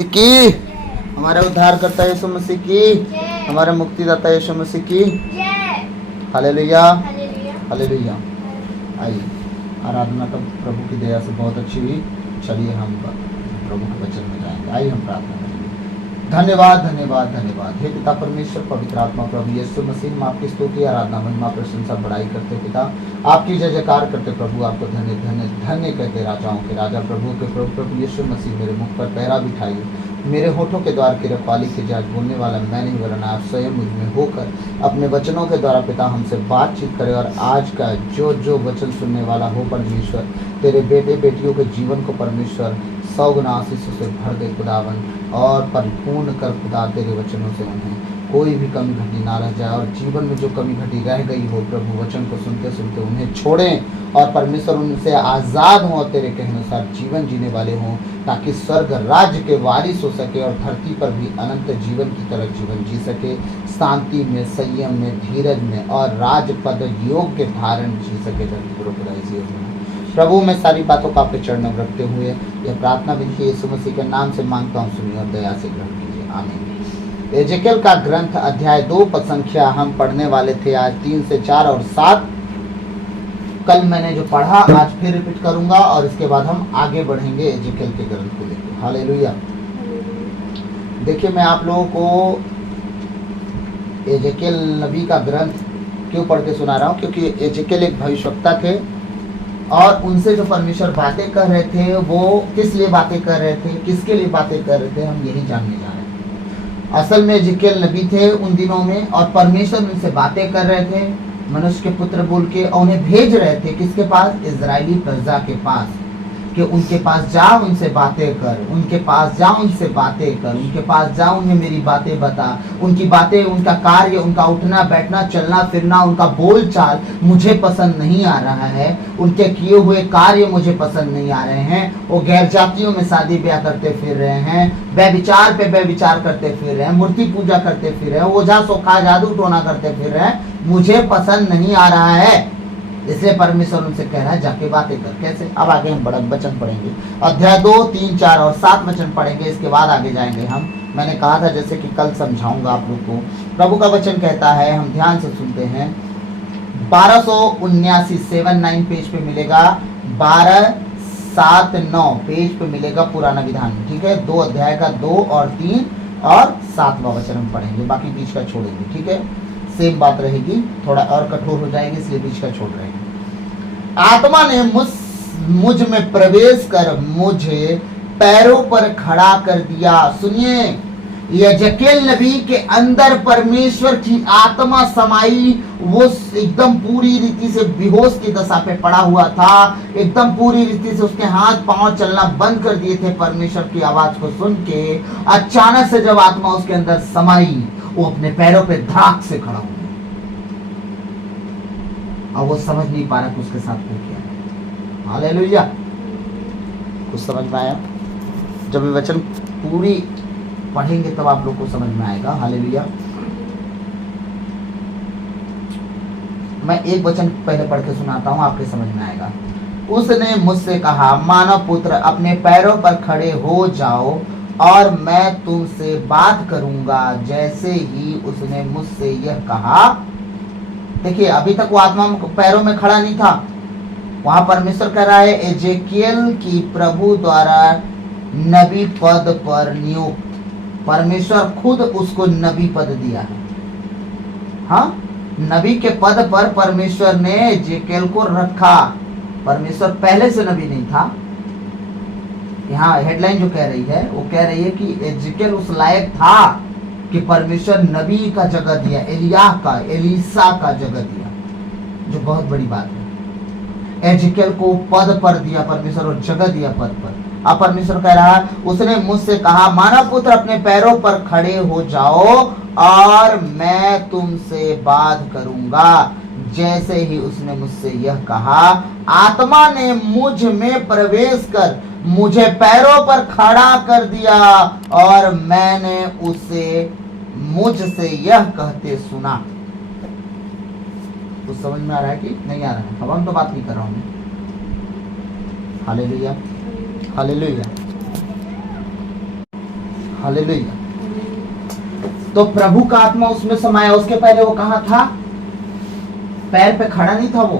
की हमारे उद्धारकर्ता यीशु मसीह की, हमारे मुक्तिदाता यीशु मसीह की। Hallelujah hallelujah. आइए, आराधना तो प्रभु की दया से बहुत अच्छी हुई। चलिए हम प्रभु के वचन में जाएंगे। आइए हम प्रार्थना करेंगे। धन्यवाद धन्यवाद धन्यवाद हे पिता परमेश्वर पवित्र आत्मा प्रभु यीशु मसीह, हम आपकी स्तुति आराधना महिमा प्रशंसा बड़ाई करते पिता, आपकी जय जयकार करते प्रभु, आपको धन्य धन्य धन्य कहते राजाओं के राजा प्रभु के प्रभु प्रभु यीशु मसीह। मेरे मुख पर पहरा बिठाइए, मेरे होठों के द्वार की रखवाली कीजिए। आज बोलने वाला मैं नहीं वरन आप स्वयं मुझ में होकर अपने वचनों के द्वारा पिता हमसे बातचीत करें, और आज का जो वचन सुनने वाला हो परमेश्वर, तेरे बेटे बेटियों के जीवन को परमेश्वर 100 गुना आशीषों से भर दे खुदावन, और परिपूर्ण कर खुदा तेरे वचनों से उन्हें कोई भी कमी घटी ना रह जाए, और जीवन में जो कमी घटी रह गई हो प्रभु वचन को सुनते सुनते उन्हें छोड़ें, और परमेश्वर उनसे आज़ाद हों और तेरे कहने अनुसार जीवन जीने वाले हों, ताकि स्वर्ग राज्य के वारिस हो सके और धरती पर भी अनंत जीवन की तरह जीवन जी सके, शांति में, संयम में, धीरज में और राजपद योग के धारण जी सके धरती पर। प्रभु मैं सारी बातों को आपके चरणों में रखते हुए यह प्रार्थना विधि यीशु मसीह के नाम से मांगता हूँ, सुनिए और दया से ग्रहण कीजिए, आमीन। एजेकियल का ग्रंथ अध्याय 2 पद संख्या हम पढ़ने वाले थे आज 3 से 4 और 7। कल मैंने जो पढ़ा आज फिर रिपीट करूंगा, और इसके बाद हम आगे बढ़ेंगे एजेकियल के ग्रंथ को लेकर। हालेलुया। देखिए, मैं आप लोगों को एजेकियल नबी का ग्रंथ क्यों पढ़ के सुना रहा हूँ, क्योंकि एजेकियल एक भविष्यवक्ता थे, और उनसे जो परमेश्वर बातें कर रहे थे वो किस लिए बातें कर रहे थे, किसके लिए बातें कर रहे थे, हम यही जानने जा रहे हैं। असल में एजेकियल नबी थे उन दिनों में, और परमेश्वर उनसे बातें कर रहे थे मनुष्य के पुत्र बोल के, और उन्हें भेज रहे थे किसके पास, इजरायली प्रजा के पास, कि उनके पास जाओ उनसे बातें कर, उनके पास जाओ उनसे बातें कर, उनके पास जाओ उन्हें मेरी बातें बता। उनकी बातें, उनका कार्य, उनका उठना बैठना चलना फिरना, उनका बोल चाल मुझे पसंद नहीं आ रहा है, उनके किए हुए कार्य मुझे पसंद नहीं आ रहे हैं। वो गैर जातियों में शादी ब्याह करते फिर रहे हैं, व्यभिचार पे व्यभिचार करते फिर रहे हैं, मूर्ति पूजा करते फिर रहे हैं, ओझा सोखा जादू टोना करते फिर रहे हैं, मुझे पसंद नहीं आ रहा है। इसलिए परमेश्वर उनसे कह रहा है जाके बातें कर। कैसे? अब आगे हम बड़ा वचन पढ़ेंगे, अध्याय 2, 3, 4 और 7 वचन पढ़ेंगे, इसके बाद आगे जाएंगे हम। मैंने कहा था जैसे कि कल समझाऊंगा आप लोग को। प्रभु का वचन कहता है, हम ध्यान से सुनते हैं, 1279 79 पेज पे मिलेगा, 1279 पेज पे मिलेगा पुराना विधान में, ठीक है। 2 अध्याय का 2 और 3 और 7वां वचन हम पढ़ेंगे, बाकी बीच का छोड़ेंगे, ठीक है। सेम बात रहेगी, थोड़ा और कठोर हो जाएगी, इसलिए बीच का छोड़ रहे हैं। आत्मा ने मुझ में प्रवेश कर मुझे पैरों पर खड़ा कर दिया। सुनिए, एजेकियल नबी के अंदर परमेश्वर की आत्मा समाई, वो एकदम पूरी रीति से बेहोश की दशा पे पड़ा हुआ था, एकदम पूरी रीति से उसके हाथ पांव चलना बंद कर दिए थे परमेश्वर की आवाज को सुन के। अचानक से जब आत्मा उसके अंदर समाई, वो अपने पैरों पे धड़ाक से खड़ा हो गया, और वो समझ नहीं पा रहा कि उसके साथ क्या किया। हालेलुया। कुछ समझ में आया? जब ये वचन पूरी पढ़ेंगे तब आप लोग को समझ में आएगा। हालेलुया। मैं एक वचन पहले पढ़ के सुनाता हूँ, आपके समझ में आएगा। उसने मुझसे कहा, मानव पुत्र अपने पैरों पर खड़े हो जाओ और मैं तुमसे बात करूंगा। जैसे ही उसने मुझसे यह कहा, देखिए अभी तक वो आत्मा पैरों में खड़ा नहीं था, वहां परमेश्वर कह रहा है एजेकियल की प्रभु द्वारा नबी पद पर नियुक्त, परमेश्वर खुद उसको नबी पद दिया है। हाँ, नबी के पद पर परमेश्वर ने एजेकियल को रखा। परमेश्वर पहले से नबी नहीं था। यहाँ हेडलाइन जो कह रही है वो कह रही है कि एजेकियल उस लायक था कि परमेश्वर नबी का जगह दिया, एलियाह का, एलीसा का जगह दिया, जो बहुत बड़ी बात है। एजेकियल को पद पर दिया परमेश्वर, और जगह दिया पद पर। अब परमेश्वर कह रहा है, उसने मुझसे कहा, मानव पुत्र अपने पैरों पर खड़े हो जाओ और मैं तुमसे बात करूंगा। जैसे ही उसने मुझसे यह कहा, आत्मा ने मुझ में प्रवेश कर मुझे पैरों पर खड़ा कर दिया, और मैंने उसे मुझसे यह कहते सुना। कुछ समझ में आ रहा है कि नहीं आ रहा है? अब हम तो बात नहीं कर रहा हूं। Hallelujah hallelujah. हालेलुया। तो प्रभु का आत्मा उसमें समाया। उसके पहले वो कहाँ था? पैर पे खड़ा नहीं था, वो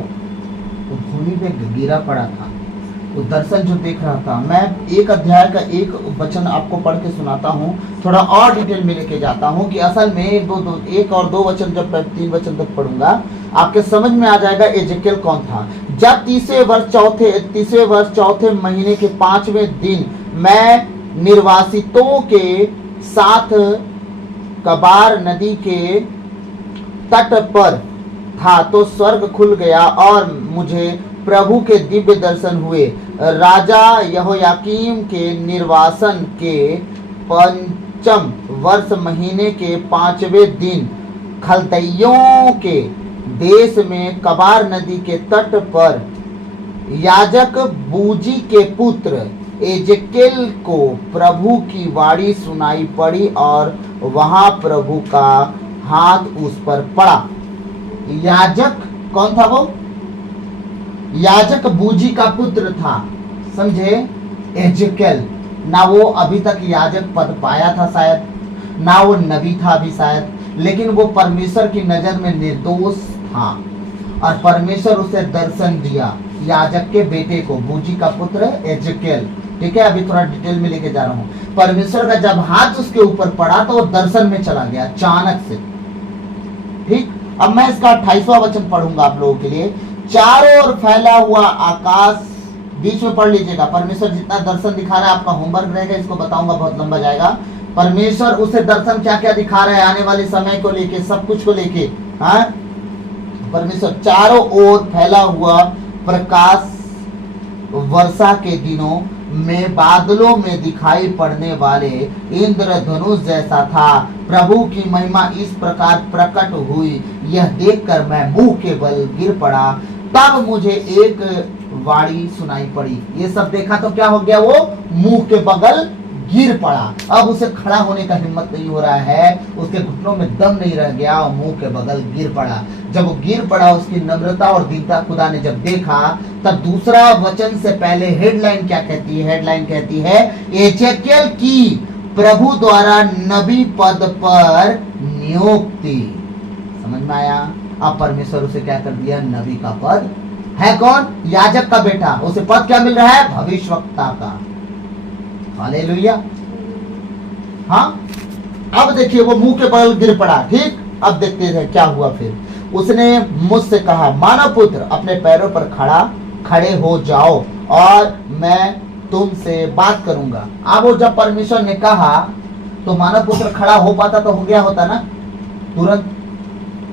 भूमि पे गिरा पड़ा था। वो दर्शन जो देख रहा था, मैं एक अध्याय का एक वचन आपको पढ़ के सुनाता हूँ, थोड़ा और डिटेल में लेके जाता हूँ कि असल में एक और दो वचन, जब 3 वचन तक पढ़ूंगा आपके समझ में आ जाएगा एजेकियल कौन था। जब तीसरे वर्ष चौथे महीने के 5वें दिन मैं निर्वासितों के साथ कबार नदी के तट पर था तो स्वर्ग खुल गया और मुझे प्रभु के दिव्य दर्शन हुए। राजा यहोयाकीम के निर्वासन के 5वें वर्ष महीने के 5वें दिन खलदइयों के देश में कबार नदी के तट पर याजक बूजी के पुत्र एजेकियल को प्रभु की वाणी सुनाई पड़ी और वहां प्रभु का हाथ उस पर पड़ा। याजक कौन था? वो याजक बूजी का पुत्र था, समझे? एजेकियल। ना वो अभी तक याजक पद पाया था शायद, ना वो नबी था अभी शायद, लेकिन वो परमेश्वर की नजर में निर्दोष था और परमेश्वर उसे दर्शन दिया, याजक के बेटे को, बूजी का पुत्र एजेकियल। ठीक है, अभी थोड़ा डिटेल में लेके जा रहा हूँ। परमेश्वर का जब हाथ उसके ऊपर पड़ा तो वो दर्शन में चला गया अचानक से। ठीक, अब मैं इसका 28वां वचन पढ़ूंगा आप लोगों के लिए। चारों ओर फैला हुआ आकाश, बीच में पढ़ लीजिएगा। परमेश्वर जितना दर्शन दिखा रहा है, आपका होमवर्क रहेगा, इसको बताऊंगा, बहुत लंबा जाएगा। परमेश्वर उसे दर्शन क्या क्या दिखा रहा है आने वाले समय को लेके, सब कुछ को लेके। हाँ, परमेश्वर चारों ओर फैला हुआ प्रकाश वर्षा के दिनों में बादलों में दिखाई पड़ने वाले इंद्रधनुष जैसा था। प्रभु की महिमा इस प्रकार प्रकट हुई, यह देखकर मैं मुंह के बल गिर पड़ा। तब मुझे एक वाणी सुनाई पड़ी। ये सब देखा तो क्या हो गया? वो मुंह के बगल गिर पड़ा। अब उसे खड़ा होने का हिम्मत नहीं हो रहा है, उसके घुटनों में दम नहीं रह गया और मुंह के बगल गिर पड़ा। जब वो गिर पड़ा, उसकी नम्रता और दीनता खुदा ने जब देखा, तब दूसरा वचन से पहले हेडलाइन क्या कहती है? हेडलाइन कहती है एजेकियल की प्रभु द्वारा नबी पद पर नियुक्ति। समझ में आया? अब परमेश्वर उसे क्या कर दिया? नबी का पद। है कौन? याजक का बेटा। उसे पद क्या मिल रहा है? भविष्यवक्ता का। हालेलुया। हाँ, अब देखिए वो मुंह के बगल गिर पड़ा। ठीक, अब देखते हैं क्या हुआ। फिर उसने मुझसे कहा, मानव पुत्र, अपने पैरों पर खड़े हो जाओ और मैं तुमसे बात करूंगा। अब वो जब परमेश्वर ने कहा तो मानव पुत्र खड़ा हो पाता तो हो गया होता ना तुरंत।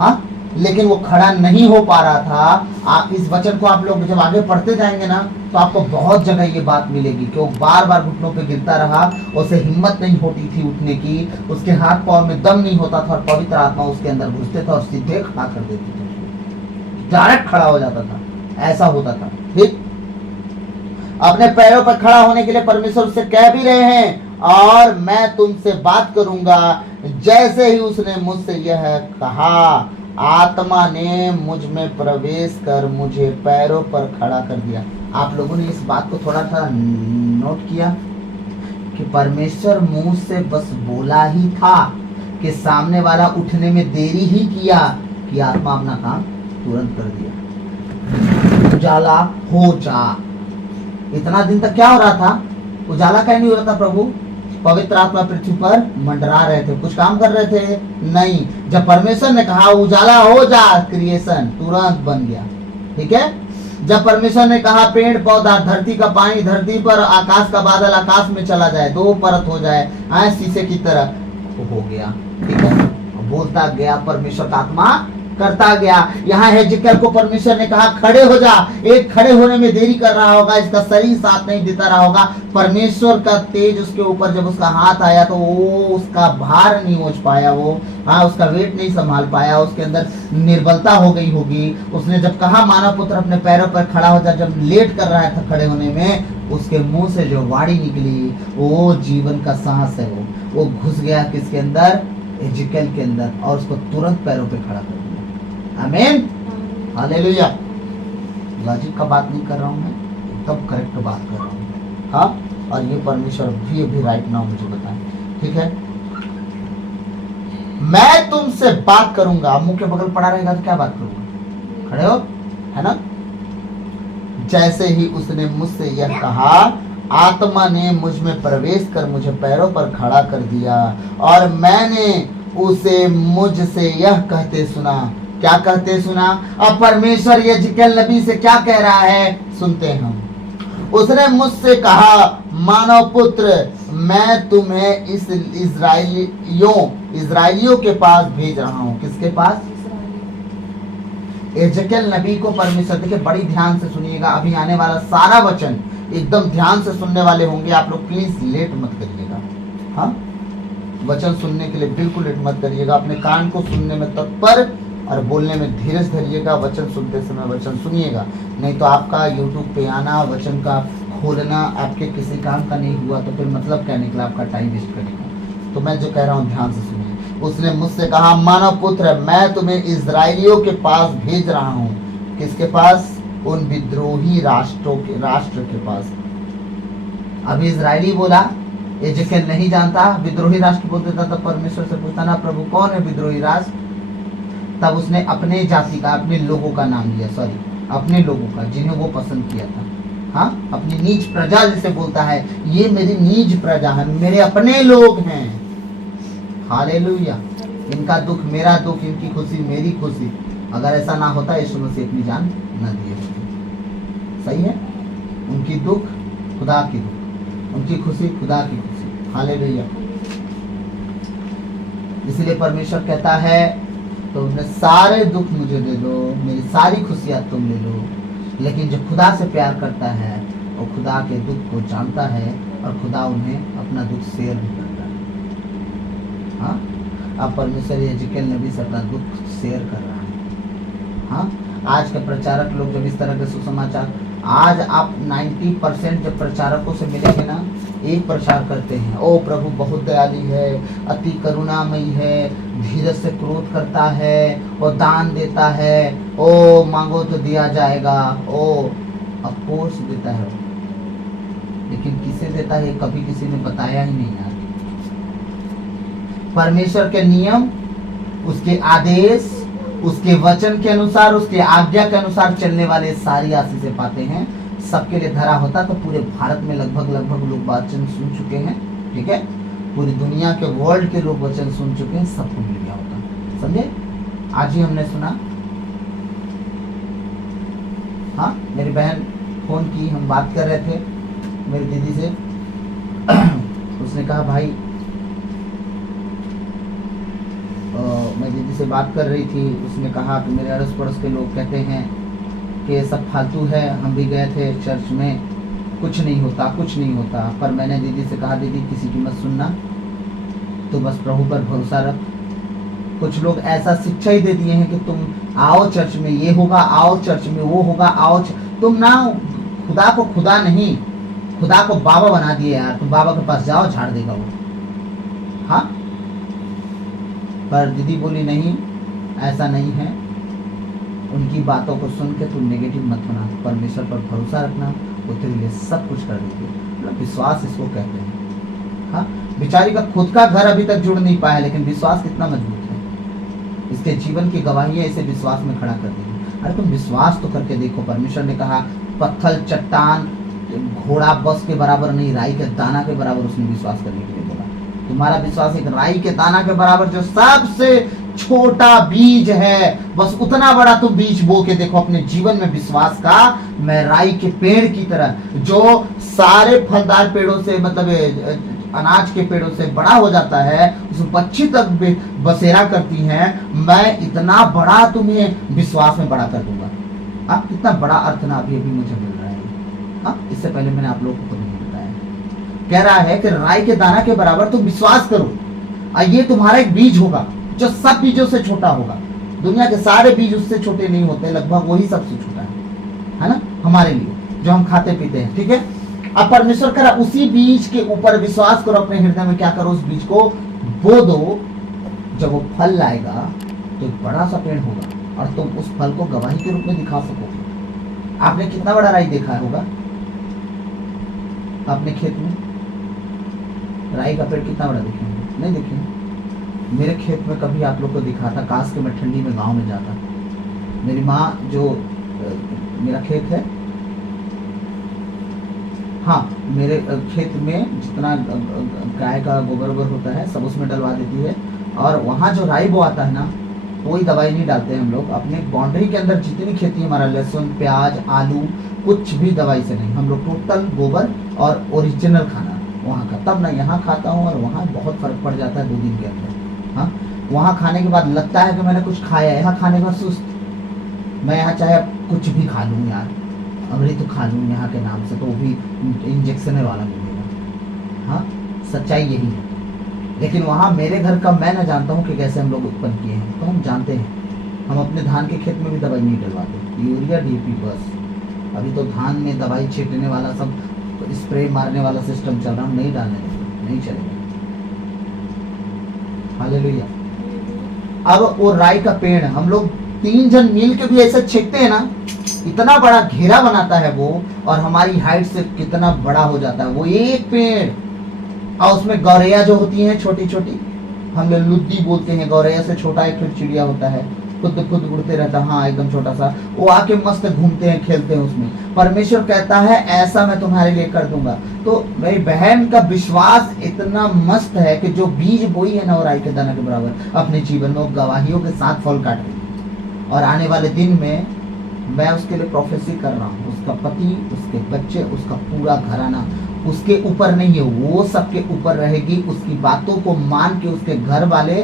हाँ, लेकिन वो खड़ा नहीं हो पा रहा था। इस वचन को आप लोग जब आगे पढ़ते जाएंगे ना तो आपको बहुत जगह ये बात मिलेगी कि वो बार बार घुटनों पे गिरता रहा, उसे हिम्मत नहीं होती थी उठने की, उसके हाथ पांव में दम नहीं होता था और पवित्र आत्मा उसके अंदर घुसते थे और सीधे खड़ा कर देते थे, डायरेक्ट खड़ा हो जाता था। ऐसा होता था। ठीक, अपने पैरों पर खड़ा होने के लिए परमेश्वर उससे कह भी रहे हैं और मैं तुमसे बात करूंगा। जैसे ही उसने मुझसे यह कहा, आत्मा ने मुझ में प्रवेश कर मुझे पैरों पर खड़ा कर दिया। आप लोगों ने इस बात को थोड़ा सा नोट किया कि परमेश्वर मुंह से बस बोला ही था कि सामने वाला उठने में देरी ही किया कि आत्मा अपना काम तुरंत कर दिया। उजाला हो जा। इतना दिन तक क्या हो रहा था? उजाला क्या नहीं हो रहा था? प्रभु पवित्र आत्मा पृथ्वी पर मंडरा रहे थे, कुछ काम कर रहे थे नहीं। जब परमेश्वर ने कहा उजाला हो जा, क्रिएशन तुरंत बन गया। ठीक है, जब परमेश्वर ने कहा पेड़ पौधा, धरती का पानी धरती पर, आकाश का बादल आकाश में चला जाए, 2 परत हो जाए शीशे की तरह, तो हो गया। ठीक है, बोलता गया परमेश्वर का आत्मा, करता गया। यहाँ एजेकियल को परमेश्वर ने कहा खड़े हो जा। एक खड़े होने में देरी कर रहा होगा, इसका शरीर साथ नहीं देता रहा होगा। परमेश्वर का तेज उसके ऊपर जब उसका हाथ आया तो वो उसका भार नहीं ओझ पाया, वो उसका वेट नहीं संभाल पाया, उसके अंदर निर्बलता हो गई होगी। उसने जब कहा मानव पुत्र अपने पैरों पर खड़ा हो जा, जब लेट कर रहा था खड़े होने में, उसके मुंह से जो वाणी निकली वो जीवन का सांस है। वो घुस गया किसके अंदर? एजेकियल के अंदर, और उसको तुरंत पैरों पे खड़ा कर दिया। आमीन, हालेलुया। लॉजिक का बात नहीं कर रहा हूँ मैं, एकदम करेक्ट बात कर रहा हूँ। हाँ, और ये परमेश्वर भी राइट नाउ मुझे बताएं। ठीक है, तुझसे बात करूंगा। मुंह के बगल पड़ा रहेगा तो क्या बात करूंगा? खड़े हो, है ना? जैसे ही उसने मुझसे यह कहा, आत्मा ने मुझ में प्रवेश कर मुझे पैरों पर खड़ा कर दिया और मैंने उसे मुझसे यह कहते सुना। क्या कहते सुना? अब परमेश्वर यजकेल नबी से क्या कह रहा है, सुनते हैं हम। उसने मुझसे कहा, मानव पुत्र, मैं तुम्हें इस इजराइलियों के पास भेज रहा हूं। किसके पास? यजकेल नबी को परमेश्वर, देखिए बड़ी ध्यान से सुनिएगा, अभी आने वाला सारा वचन एकदम ध्यान से सुनने वाले होंगे आप लोग। प्लीज लेट मत करिएगा। हाँ, वचन सुनने के लिए बिल्कुल लेट मत करिएगा। अपने कान को सुनने में तत्पर और बोलने में धीरज धरिएगा। वचन सुनते समय वचन सुनिएगा, नहीं तो आपका यूट्यूब पे आना, वचन का खोलना आपके किसी काम का नहीं हुआ तो फिर मतलब क्या निकला, आपका टाइम वेस्ट करेगा। तो मैं जो कह रहा हूँ ध्यान से सुनिए। उसने मुझसे कहा, मानव पुत्र, मैं तुम्हें इजराइलियों के पास भेज रहा हूँ। किसके पास? उन विद्रोही राष्ट्र के पास। अभी इजराइली बोला, यजकेल नहीं जानता, विद्रोही राष्ट्र बोल देता। तब परमेश्वर से पूछता ना, प्रभु कौन है विद्रोही राष्ट्र? तब उसने अपने जाति का, अपने लोगों का नाम लिया, सॉरी अपने लोगों का, जिन्हें वो पसंद किया था। हाँ, अपनी नीच प्रजा जिसे बोलता है, ये मेरी नीच प्रजा है, मेरे अपने लोग हैं। हालेलुया। इनका दुख मेरा दुख, इनकी खुशी मेरी खुशी। अगर ऐसा ना होता यीशु मसीह अपनी जान न दिए होते। सही है? उनकी दुख खुदा की दुख, उनकी खुशी खुदा की खुशी। हालेलुया। इसलिए परमेश्वर कहता है, तो अपने सारे दुख मुझे दे दो, मेरी सारी खुशियां तुम ले लो। लेकिन जो खुदा से प्यार करता है वो खुदा के दुख को जानता है और खुदा उन्हें अपना दुख शेयर भी करता है। हाँ, अब परमेश्वर यजकेल नबी से अपना दुख शेयर कर रहा है। हाँ, आज के प्रचारक लोग जब इस तरह के सुसमाचार, आज आप 90% जब प्रचारकों से मिलेंगे ना, एक प्रचार करते हैं, ओ प्रभु बहुत दयालु है, अति करुणामयी है, धीरज से क्रोध करता है और दान देता है, ओ मांगो तो दिया जाएगा, ओ अफकोर्स देता है। लेकिन किसे देता है कभी किसी ने बताया ही नहीं यार। परमेश्वर के नियम, उसके आदेश, उसके वचन के अनुसार, उसके आज्ञा के अनुसार चलने वाले सारी आशीषें पाते हैं। सबके लिए धरा होता तो पूरे भारत में लगभग लोग वचन सुन चुके हैं। ठीक है, पूरी दुनिया के वर्ल्ड के लोग वचन सुन चुके हैं, सबको मिल गया होता। समझे? आज ही हमने सुना। हाँ, मेरी बहन फोन की, हम बात कर रहे थे मेरी दीदी से। उसने कहा भाई, मैं दीदी से बात कर रही थी, उसने कहा कि मेरे अड़ोस पड़ोस के लोग कहते हैं कि ये सब फालतू है, हम भी गए थे चर्च में, कुछ नहीं होता, कुछ नहीं होता। पर मैंने दीदी से कहा, दीदी किसी की मत सुनना, तो बस प्रभु पर भरोसा रख। कुछ लोग ऐसा शिक्षा ही दे दिए हैं कि तुम आओ चर्च में ये होगा, आओ चर्च में वो होगा, आओ तुम ना खुदा को खुदा नहीं, खुदा को बाबा बना दिए यार। तुम बाबा के पास जाओ, झाड़ देगा वो। हाँ, पर दीदी बोली नहीं, ऐसा नहीं है। उनकी बातों को सुन के तुम नेगेटिव मत होना, परमेश्वर पर भरोसा रखना, वो तेरे लिए सब कुछ कर देगी। मतलब विश्वास इसको कहते हैं। हाँ, बेचारी का खुद का घर अभी तक जुड़ नहीं पाया, लेकिन विश्वास कितना मजबूत है। इसके जीवन की गवाहियां इसे विश्वास में खड़ा कर देगी। अरे तुम विश्वास तो करके देखो। परमेश्वर ने कहा, पत्थर, चट्टान, घोड़ा बस के बराबर नहीं, राई के दाना के बराबर उसने विश्वास करने के लिए बोला। तुम्हारा विश्वास एक राई के दाना के बराबर, जो सबसे छोटा बीज है, बस उतना बड़ा तुम बीज बो के देखो अपने जीवन में विश्वास का। मैं राई के पेड़ की तरह, जो सारे फलदार पेड़ों से, मतलब अनाज के पेड़ों से बड़ा हो जाता है, उसमें पक्षी तक बसेरा करती हैं, मैं इतना बड़ा तुम्हें विश्वास में बड़ा कर दूंगा। आप कितना बड़ा अर्थ ना अभी मुझे मिल रहा है। हाँ, इससे पहले मैंने आप लोगों को नहीं बताया। कह रहा है कि राई के दाना के बराबर तुम विश्वास करो, और ये तुम्हारा एक बीज होगा जो सब बीजों से छोटा होगा। दुनिया के सारे बीज उससे छोटे नहीं होते, लगभग वही सबसे छोटा है ना, हमारे लिए जो हम खाते पीते हैं। ठीक है, अब परमेश्वर कह रहा उसी बीज के ऊपर विश्वास करो अपने हृदय में। क्या करो, उस बीज को बो दो, जब वो फल लाएगा तो एक बड़ा सा पेड़ होगा और तुम उस फल को गवाही के रूप में दिखा सकोगे। आपने कितना बड़ा राई देखा होगा अपने खेत में? राई का पेड़ कितना बड़ा देखेंगे? नहीं देखेंगे। मेरे खेत में कभी आप लोग को दिखा था, काश कि मैं ठंडी में गांव में जाता। मेरी माँ जो मेरा खेत है, हाँ, मेरे खेत में जितना गाय का गोबर वोबर होता है सब उसमें डलवा देती है। और वहाँ जो राई बो आता है ना, कोई दवाई नहीं डालते हैं हम लोग। अपने बाउंड्री के अंदर जितनी खेती है, हमारा लहसुन, प्याज, आलू, कुछ भी दवाई से नहीं, हम लोग टोटल गोबर और ओरिजिनल खाना वहाँ का। तब ना यहाँ खाता हूँ और वहाँ बहुत फर्क पड़ जाता है 2 दिन के अंदर। हाँ, वहाँ खाने के बाद लगता है कि मैंने कुछ खाया, यहाँ खाने के बाद सुस्त। मैं यहाँ चाहे कुछ भी खा लूँ यार, अमृत तो खा लूँ यहाँ के नाम से, तो वो भी इंजेक्शन वाला मिलेगा। हाँ, सच्चाई यही है। लेकिन वहाँ मेरे घर का मैं ना जानता हूँ कि कैसे हम लोग उत्पन्न किए हैं। तो हम जानते हैं, हम अपने धान के खेत में भी दवाई नहीं डलवाते, यूरिया डीएपी बस। अभी तो धान में दवाई छींटने वाला, सब स्प्रे मारने वाला सिस्टम चल रहा, हम नहीं डालने देंगे, नहीं चलेगा। हालेलुया। अब वो राई का पेड़ हम लोग 3 जन मिल के भी ऐसे छींटते हैं ना, इतना बड़ा घेरा बनाता है वो, और हमारी हाइट से कितना बड़ा हो जाता है वो एक पेड़। और उसमें गौरैया जो होती हैं छोटी छोटी, हम लोग लुद्दी बोलते हैं, गौरैया से छोटा एक चिड़िया होता है, खुद उड़ते रहता है, हाँ एकदम छोटा सा, वो आके मस्त घूमते हैं, खेलते हैं उसमें। परमेश्वर कहता है ऐसा मैं तुम्हारे लिए कर दूंगा। तो मेरी बहन का विश्वास इतना मस्त है कि जो बीज बोई है ना, और राई के दाना के बराबर अपने जीवन में, वो गवाहियों के साथ फल काट रही है। और आने वाले दिन में मैं उसके लिए प्रोफेसी कर रहा हूँ, उसका पति, उसके बच्चे, उसका पूरा घराना उसके ऊपर नहीं है, वो सबके ऊपर रहेगी। उसकी बातों को मान के उसके घर वाले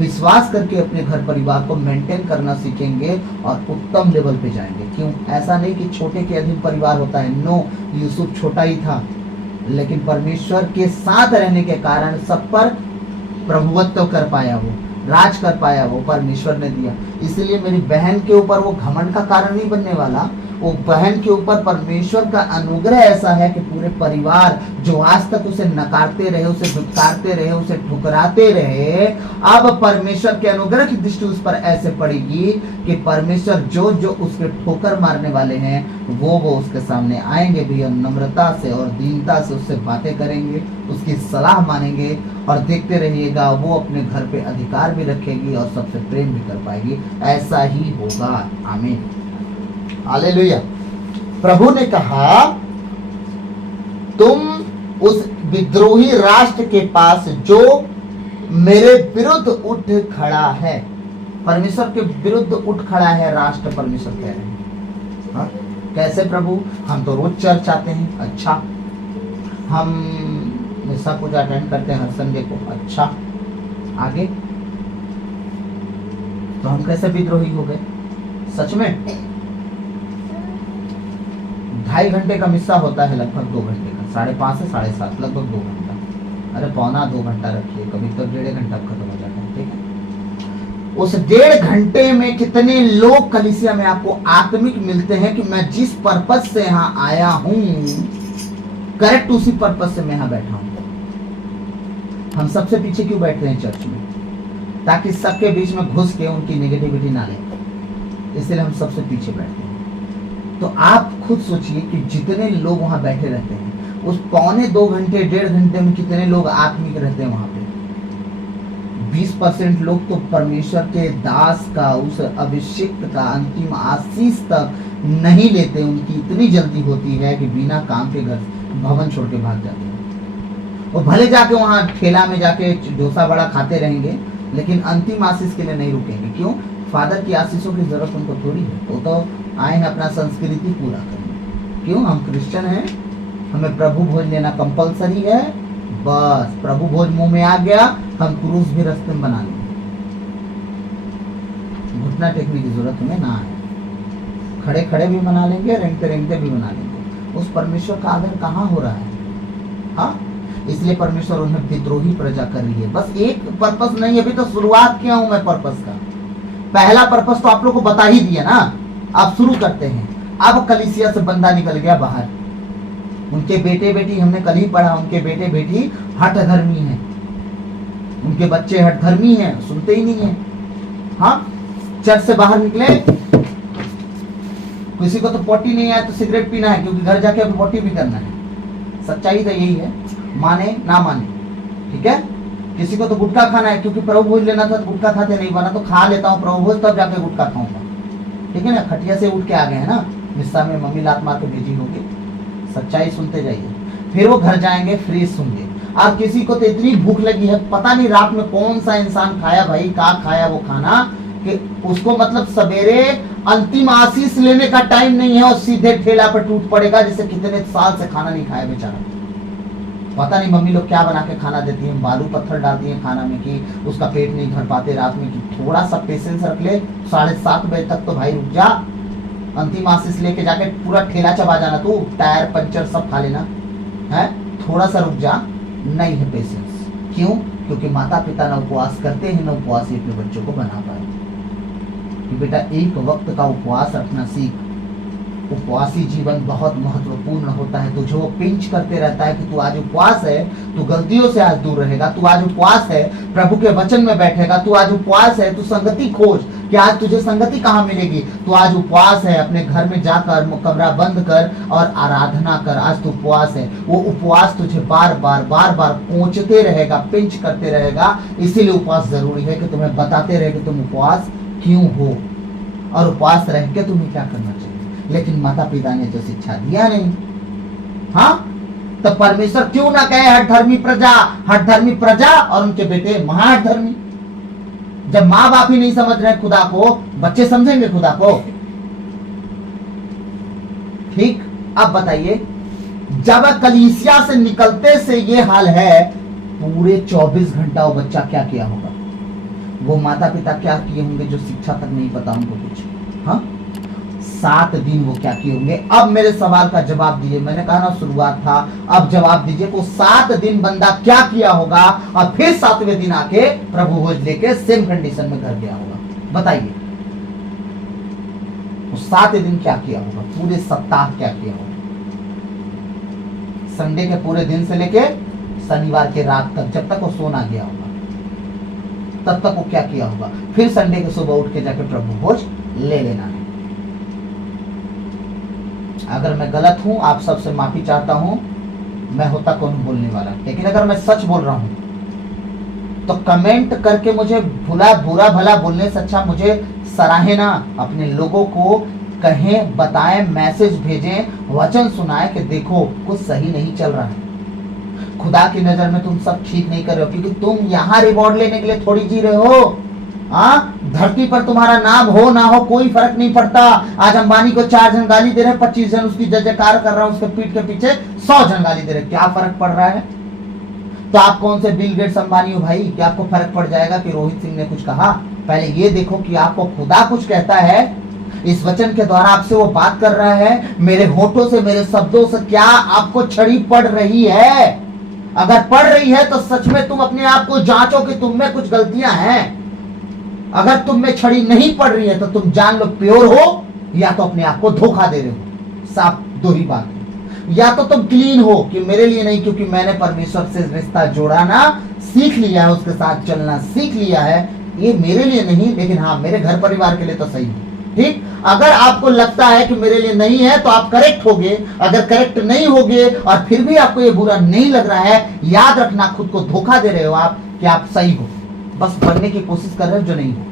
विश्वास करके अपने घर परिवार को मेंटेन करना सीखेंगे और उत्तम लेवल पे जाएंगे। क्यों? ऐसा नहीं कि छोटे के अधीन परिवार होता है, नो, यूसुफ छोटा ही था, लेकिन परमेश्वर के साथ रहने के कारण सब पर प्रभुत्व कर पाया, वो राज कर पाया, वो परमेश्वर ने दिया। इसलिए मेरी बहन के ऊपर वो घमंड का कारण नहीं बनने वाला। वो बहन के ऊपर परमेश्वर का अनुग्रह ऐसा है कि पूरे परिवार जो आज तक उसे नकारते रहे, उसे धुतकारते रहे, उसे ठुकराते रहे, अब परमेश्वर के अनुग्रह की दृष्टि उस पर ऐसे पड़ेगी कि परमेश्वर जो जो उसके ठोकर मारने वाले हैं वो उसके सामने आएंगे भी, और नम्रता से और दीनता से उससे बातें करेंगे, उसकी सलाह मानेंगे, और देखते रहिएगा वो अपने घर पे अधिकार भी रखेगी और सबसे प्रेम भी कर पाएगी। ऐसा ही होगा। आमीन, हालेलुया। प्रभु ने कहा तुम उस विद्रोही राष्ट्र के पास जो मेरे विरुद्ध उठ खड़ा है, परमेश्वर के विरुद्ध उठ खड़ा है राष्ट्र, परमेश्वर कह रहे हैं। हाँ? कैसे प्रभु? हम तो रोज चर्च आते हैं, अच्छा, हम मिसा पूजा अटेंड करते हैं हर संडे को, अच्छा, आगे तो हम कैसे विद्रोही हो गए? सच में 2.5 घंटे का मिस्सा होता है, लगभग 2 घंटे का, 5:30 से 7:30, लगभग 2 घंटा। अरे 1.25-2 घंटा रखिए, कभी तो 1.5 घंटा खत्म हो जाता है, ठीक है। उस 1.5 घंटे में कितने लोग कलीसिया में आपको आत्मिक मिलते हैं कि मैं जिस पर्पस से यहाँ आया हूँ, करेक्ट उसी पर्पस से मैं यहाँ बैठा हूँ। हम सबसे पीछे क्यों बैठते हैं चर्च में? ताकि सबके बीच में घुस के उनकी नेगेटिविटी ना लें, इसलिए हम सबसे पीछे बैठते हैं। तो आप खुद सोचिए कि जितने लोग वहां बैठे रहते हैं, उस 1.25-2 घंटे 1.5 घंटे में कितने लोग आत्मिक रहते हैं वहां पे? 20% लोग तो परमेश्वर के दास का, उस अभिषिक्त का अंतिम आशीष तक नहीं लेते। उनकी इतनी जल्दी होती है कि बिना काम के घर भवन छोड़ के भाग जाते हैं। और भले जाके वहां ठेला में जाके डोसा बड़ा खाते रहेंगे, लेकिन अंतिम आशीष के लिए नहीं रुकेंगे। क्यों? फादर की आशीषों की जरूरत उनको थोड़ी है, वो तो आए हैं अपना संस्कृति पूरा करने। क्यों? हम क्रिश्चियन हैं, हमें प्रभु भोज लेना कंपलसरी है, बस प्रभु भोज मुंह में आ गया, हम क्रूस भी रास्ते में बना लेंगे, घुटना टेकने की जरूरत हमें ना है, खड़े खड़े भी बना लेंगे, रेंगते रेंगते भी बना लेंगे। उस परमेश्वर का आदर कहाँ हो रहा है? हाँ, इसलिए परमेश्वर उन्हें विद्रोही प्रजा कर रही है। बस एक पर्पस नहीं, अभी तो शुरुआत किया हूं मैं पर्पस का। पहला पर्पस तो आप लोग को बता ही दिया ना। अब शुरू करते हैं। अब कलीसिया से बंदा निकल गया बाहर, उनके बेटे बेटी, हमने कल ही पढ़ा, उनके बेटे बेटी हठ धर्मी हैं, उनके बच्चे हठ धर्मी हैं, सुनते ही नहीं है। हाँ, चर्च से बाहर निकले, किसी को तो पोटी नहीं आया तो सिगरेट पीना है, क्योंकि घर जाके पोटी भी करना है। सच्चाई तो यही है, माने ना माने, ठीक है। किसी को तो गुटखा खाना है, क्योंकि प्रभु भोज लेना था तो गुटखा खाते नहीं बना, तो खा लेता हूँ प्रभु भोज तब जाके गुटखा खाऊंगा। ठीक है ना, खटिया से उठ के आ गए हैं ना, मिस्सा में मम्मी लात मार के भेजी होगी। सच्चाई सुनते जाइए, फिर वो घर जाएंगे फ्रीज सुनगे। अब किसी को तो इतनी भूख लगी है, पता नहीं रात में कौन सा इंसान खाया भाई, क्या खाया वो खाना, कि उसको मतलब सवेरे अंतिम आशीष लेने का टाइम नहीं है और सीधे ठेला पर टूट पड़ेगा, जिसे कितने साल से खाना नहीं खाया बेचारा। पता नहीं मम्मी लोग क्या बना के खाना देती हैं, बालू पत्थर डालती हैं खाना में कि उसका पेट नहीं भर पाते रात में, कि थोड़ा सा पेशेंस रख ले, 7:30 बजे तक तो भाई रुक जा, अंतिम आशीष लेके जाके पूरा ठेला चबा जाना, तू टायर पंचर सब खा लेना है, थोड़ा सा रुक जा। नहीं है पेशेंस, क्यों? क्योंकि माता पिता ना उपवास करते हैं, ना उपवास अपने बच्चों को बना पाए। कि बेटा एक वक्त का उपवास रखना सीख, उपवासी जीवन बहुत महत्वपूर्ण होता है। तुझे वो पिंच करते रहता है कि तू आज उपवास है, तू गलतियों से आज दूर रहेगा, तू आज उपवास है, प्रभु के वचन में बैठेगा, तू आज उपवास है, तू संगति खोज कि आज तुझे संगति कहाँ मिलेगी, तू आज उपवास है, अपने घर में जाकर कमरा बंद कर और आराधना कर, आज तू उपवास है। वो उपवास तुझे बार बार कोंचते रहेगा, पिंच करते रहेगा। इसीलिए उपवास जरूरी है कि तुम्हें बताते रहे कि तुम उपवास क्यों हो और उपवास रह के तुम्हें क्या करना चाहिए। लेकिन माता पिता ने तो शिक्षा दिया नहीं। हाँ, तो परमेश्वर क्यों ना कहे हठ धर्मी प्रजा और उनके बेटे महाहठ धर्मी। जब माँ बाप ही नहीं समझ रहे खुदा को, बच्चे समझेंगे खुदा को? ठीक, अब बताइए, जब कलीसिया से निकलते से ये हाल है, पूरे 24 घंटा वो बच्चा क्या किया होगा? वो माता पिता क्या किए होंगे जो शिक्षा तक नहीं पता उनको कुछ? हाँ, 7 दिन वो क्या किए होंगे? अब मेरे सवाल का जवाब दीजिए। मैंने कहा ना शुरुआत था, अब जवाब दीजिए। वो 7 दिन बंदा क्या किया होगा और फिर 7वें दिन आके प्रभु भोज लेके सेम कंडीशन में घर गया होगा? बताइए, वो 7 दिन क्या किया होगा? पूरे सप्ताह क्या किया होगा? संडे के पूरे दिन से लेके शनिवार के रात तक, जब तक वो सोना गया होगा तब तक वो क्या किया होगा? फिर संडे के सुबह उठ के जाके प्रभु भोज ले लेना है। अगर मैं गलत हूं, आप सबसे माफी चाहता हूं, मैं होता कौन बोलने वाला, लेकिन अगर मैं सच बोल रहा हूं तो कमेंट करके मुझे बुरा भला बोलने से अच्छा मुझे सराहे ना, अपने लोगों को कहें, बताएं, मैसेज भेजें, वचन सुनाएं कि देखो कुछ सही नहीं चल रहा है, खुदा की नजर में तुम सब ठीक नहीं कर रहे हो, क्योंकि तुम यहाँ रिवॉर्ड लेने के लिए थोड़ी जी रहे हो। धरती पर तुम्हारा नाम हो ना हो कोई फर्क नहीं पड़ता। आज अंबानी को 4 जन गाली दे रहे, 25 जन उसकी जय जयकार कर रहा है, उसके पीठ के पीछे 100 जन गाली दे रहे, क्या फर्क पड़ रहा है? तो आप कौन से बिल गेट्स अंबानी हो भाई, क्या आपको फर्क पड़ जाएगा कि रोहित सिंह ने कुछ कहा? पहले ये देखो कि आपको खुदा कुछ कहता है, इस वचन के द्वारा आपसे वो बात कर रहा है, मेरे होठों से, मेरे शब्दों से क्या आपको छड़ी पड़ रही है? अगर पड़ रही है तो सच में तुम अपने आप को जांचो कि तुम में कुछ गलतियां हैं। अगर तुम में छड़ी नहीं पड़ रही है तो तुम जान लो प्योर हो, या तो अपने आप को धोखा दे रहे हो। साफ दो ही बात है, या तो तुम क्लीन हो कि मेरे लिए नहीं, क्योंकि मैंने परमेश्वर से रिश्ता जोड़ना सीख लिया है, उसके साथ चलना सीख लिया है, ये मेरे लिए नहीं, लेकिन हाँ मेरे घर परिवार के लिए तो सही है। ठीक, अगर आपको लगता है कि मेरे लिए नहीं है तो आप करेक्ट होगे, अगर करेक्ट नहीं होगे और फिर भी आपको ये बुरा नहीं लग रहा है, याद रखना खुद को धोखा दे रहे हो आप कि आप सही हो, बस बनने की कोशिश कर रहे हो जो नहीं हो।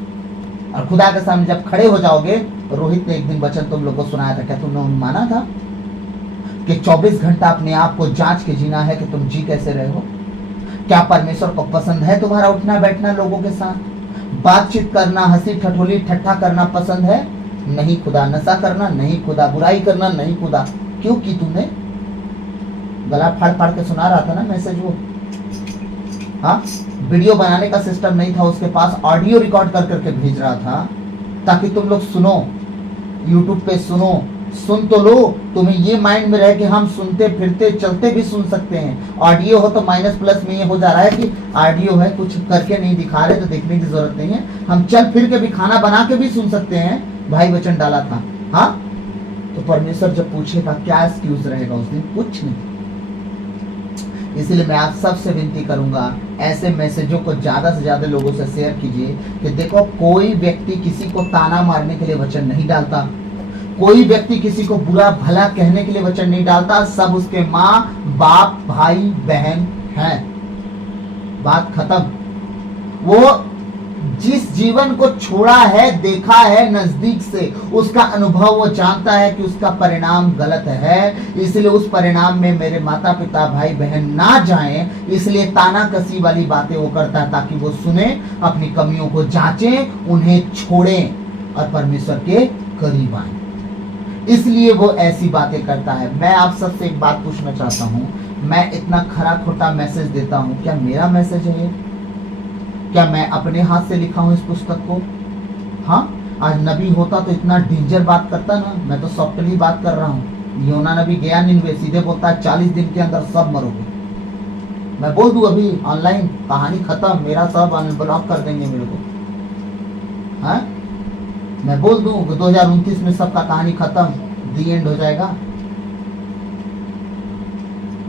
और खुदा के सामने जब खड़े हो जाओगे, रोहित ने एक दिन वचन तुम लोग को सुनाया था, क्या तुमने माना था कि 24 घंटा अपने आप को जांच के जीना है कि तुम जी कैसे रहे हो? क्या परमेश्वर को पसंद है तुम्हारा उठना बैठना, लोगों के साथ बातचीत करना, हंसी ठठोली ठट्ठा करना पसंद है? नहीं खुदा। नशा करना नहीं खुदा, बुराई करना नहीं खुदा। क्यों की तुमने? गला फाड़ फाड़ के सुना रहा था ना मैसेज वो। हाँ, वीडियो बनाने का सिस्टम नहीं था उसके पास, ऑडियो रिकॉर्ड कर करके भेज रहा था ताकि तुम लोग सुनो, यूट्यूब पे सुनो, सुन तो लो, तुम्हें ये माइंड में रहे कि हम सुनते फिरते चलते भी सुन सकते हैं। ऑडियो हो तो माइनस प्लस में ये हो जा रहा है कि ऑडियो है, कुछ करके नहीं दिखा रहे तो देखने की जरूरत नहीं है, हम चल फिर के भी खाना बना के भी सुन सकते हैं। भाई वचन डाला था। हाँ, तो परमेश्वर जब पूछेगा क्या एक्सक्यूज रहेगा उस दिन? कुछ नहीं। इसलिए मैं आप सबसे विनती करूंगा, ऐसे मैसेजों को ज्यादा से ज्यादा लोगों से शेयर कीजिए कि देखो कोई व्यक्ति किसी को ताना मारने के लिए वचन नहीं डालता, कोई व्यक्ति किसी को बुरा भला कहने के लिए वचन नहीं डालता, सब उसके माँ बाप भाई बहन हैं। बात खत्म। वो जिस जीवन को छोड़ा है, देखा है नजदीक से, उसका अनुभव वो जानता है कि उसका परिणाम गलत है, इसलिए उस परिणाम में मेरे माता पिता भाई बहन ना जाएं, इसलिए ताना कसी वाली बातें वो करता है ताकि वो सुने, अपनी कमियों को जांचें, उन्हें छोड़ें और परमेश्वर के करीब आए। इसलिए वो ऐसी बातें करता है। मैं आप सबसे एक बात पूछना चाहता हूँ, मैं इतना खरा खोटा मैसेज देता हूँ, क्या मेरा मैसेज है? क्या मैं अपने हाथ से लिखा हूँ इस पुस्तक को? हाँ, आज नबी होता तो इतना डेंजर बात करता ना। मैं तो सॉफ्टली बात कर रहा हूँ। योना नबी गया निनवे, सीधे बोलता है 40 दिन के अंदर सब मरोगे। मैं बोल दूं अभी ऑनलाइन, कहानी खत्म, मेरा सब ब्लॉक कर देंगे मेरे को। हाँ, मैं बोल दूं 2029 में सबका कहानी खत्म, दी एंड हो जाएगा।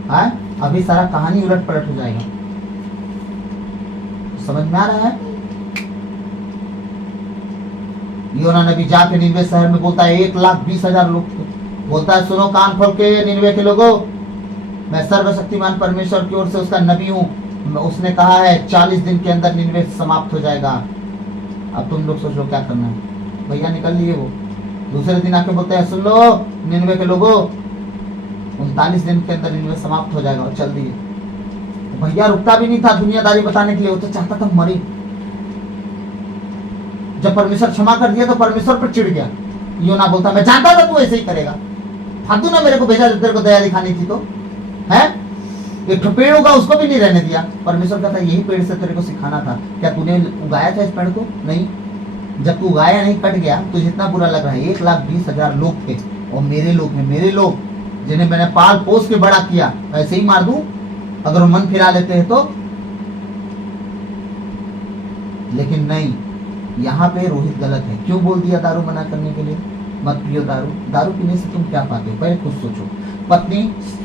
हाँ, अभी सारा कहानी उलट पलट हो जाएगा। समझ में आ रहा है? योना नबी जाके निनवे शहर में बोलता है 1,20,000 लोग थे। बोलता है सुनो कान खोल के निनवे के लोगों, मैं सर्वशक्तिमान परमेश्वर की ओर से उसका नबी हूँ। उसने कहा है 40 दिन के अंदर निनवे समाप्त हो जाएगा। अब तुम लोग सोच लो क्या करना है। भैया निकल लिए वो। दूसरे दिन आके बोलते हैं सुन लो निनवे के लोगों, 39 दिन के अंदर निनवे समाप्त हो जाएगा, और चल दिए। भैया रुकता भी नहीं था दुनियादारी बताने के लिए, वो तो चाहता था मरे। जब परमेश्वर क्षमा कर दिया तो परमेश्वर पर चिढ़ गया। योना बोलता मैं जानता था तू ऐसे ही करेगा, फालतू ना मेरे को भेजा, तेरे को दया दिखानी थी तो है। एक पेड़ होगा उसको भी नहीं रहने दिया। परमेश्वर कहता यही पेड़ से तेरे को सिखाना था। क्या तूने उगाया था इस पेड़ को? नहीं। जब तू उगाया नहीं, कट गया, तो जितना बुरा लग रहा है। 1,20,000 लोग थे और मेरे लोग हैं, मेरे लोग जिन्हें मैंने पाल पोस के बड़ा किया, ऐसे ही मार दूं अगर वो मन फिरा लेते हैं तो? लेकिन नहीं, यहाँ पे रोहित गलत है। क्यों बोल दिया दारू मना करने के लिए? मत पियो दारू। दारू पीने से तुम क्या पाते हो? पहले खुद सोचो। पत्नी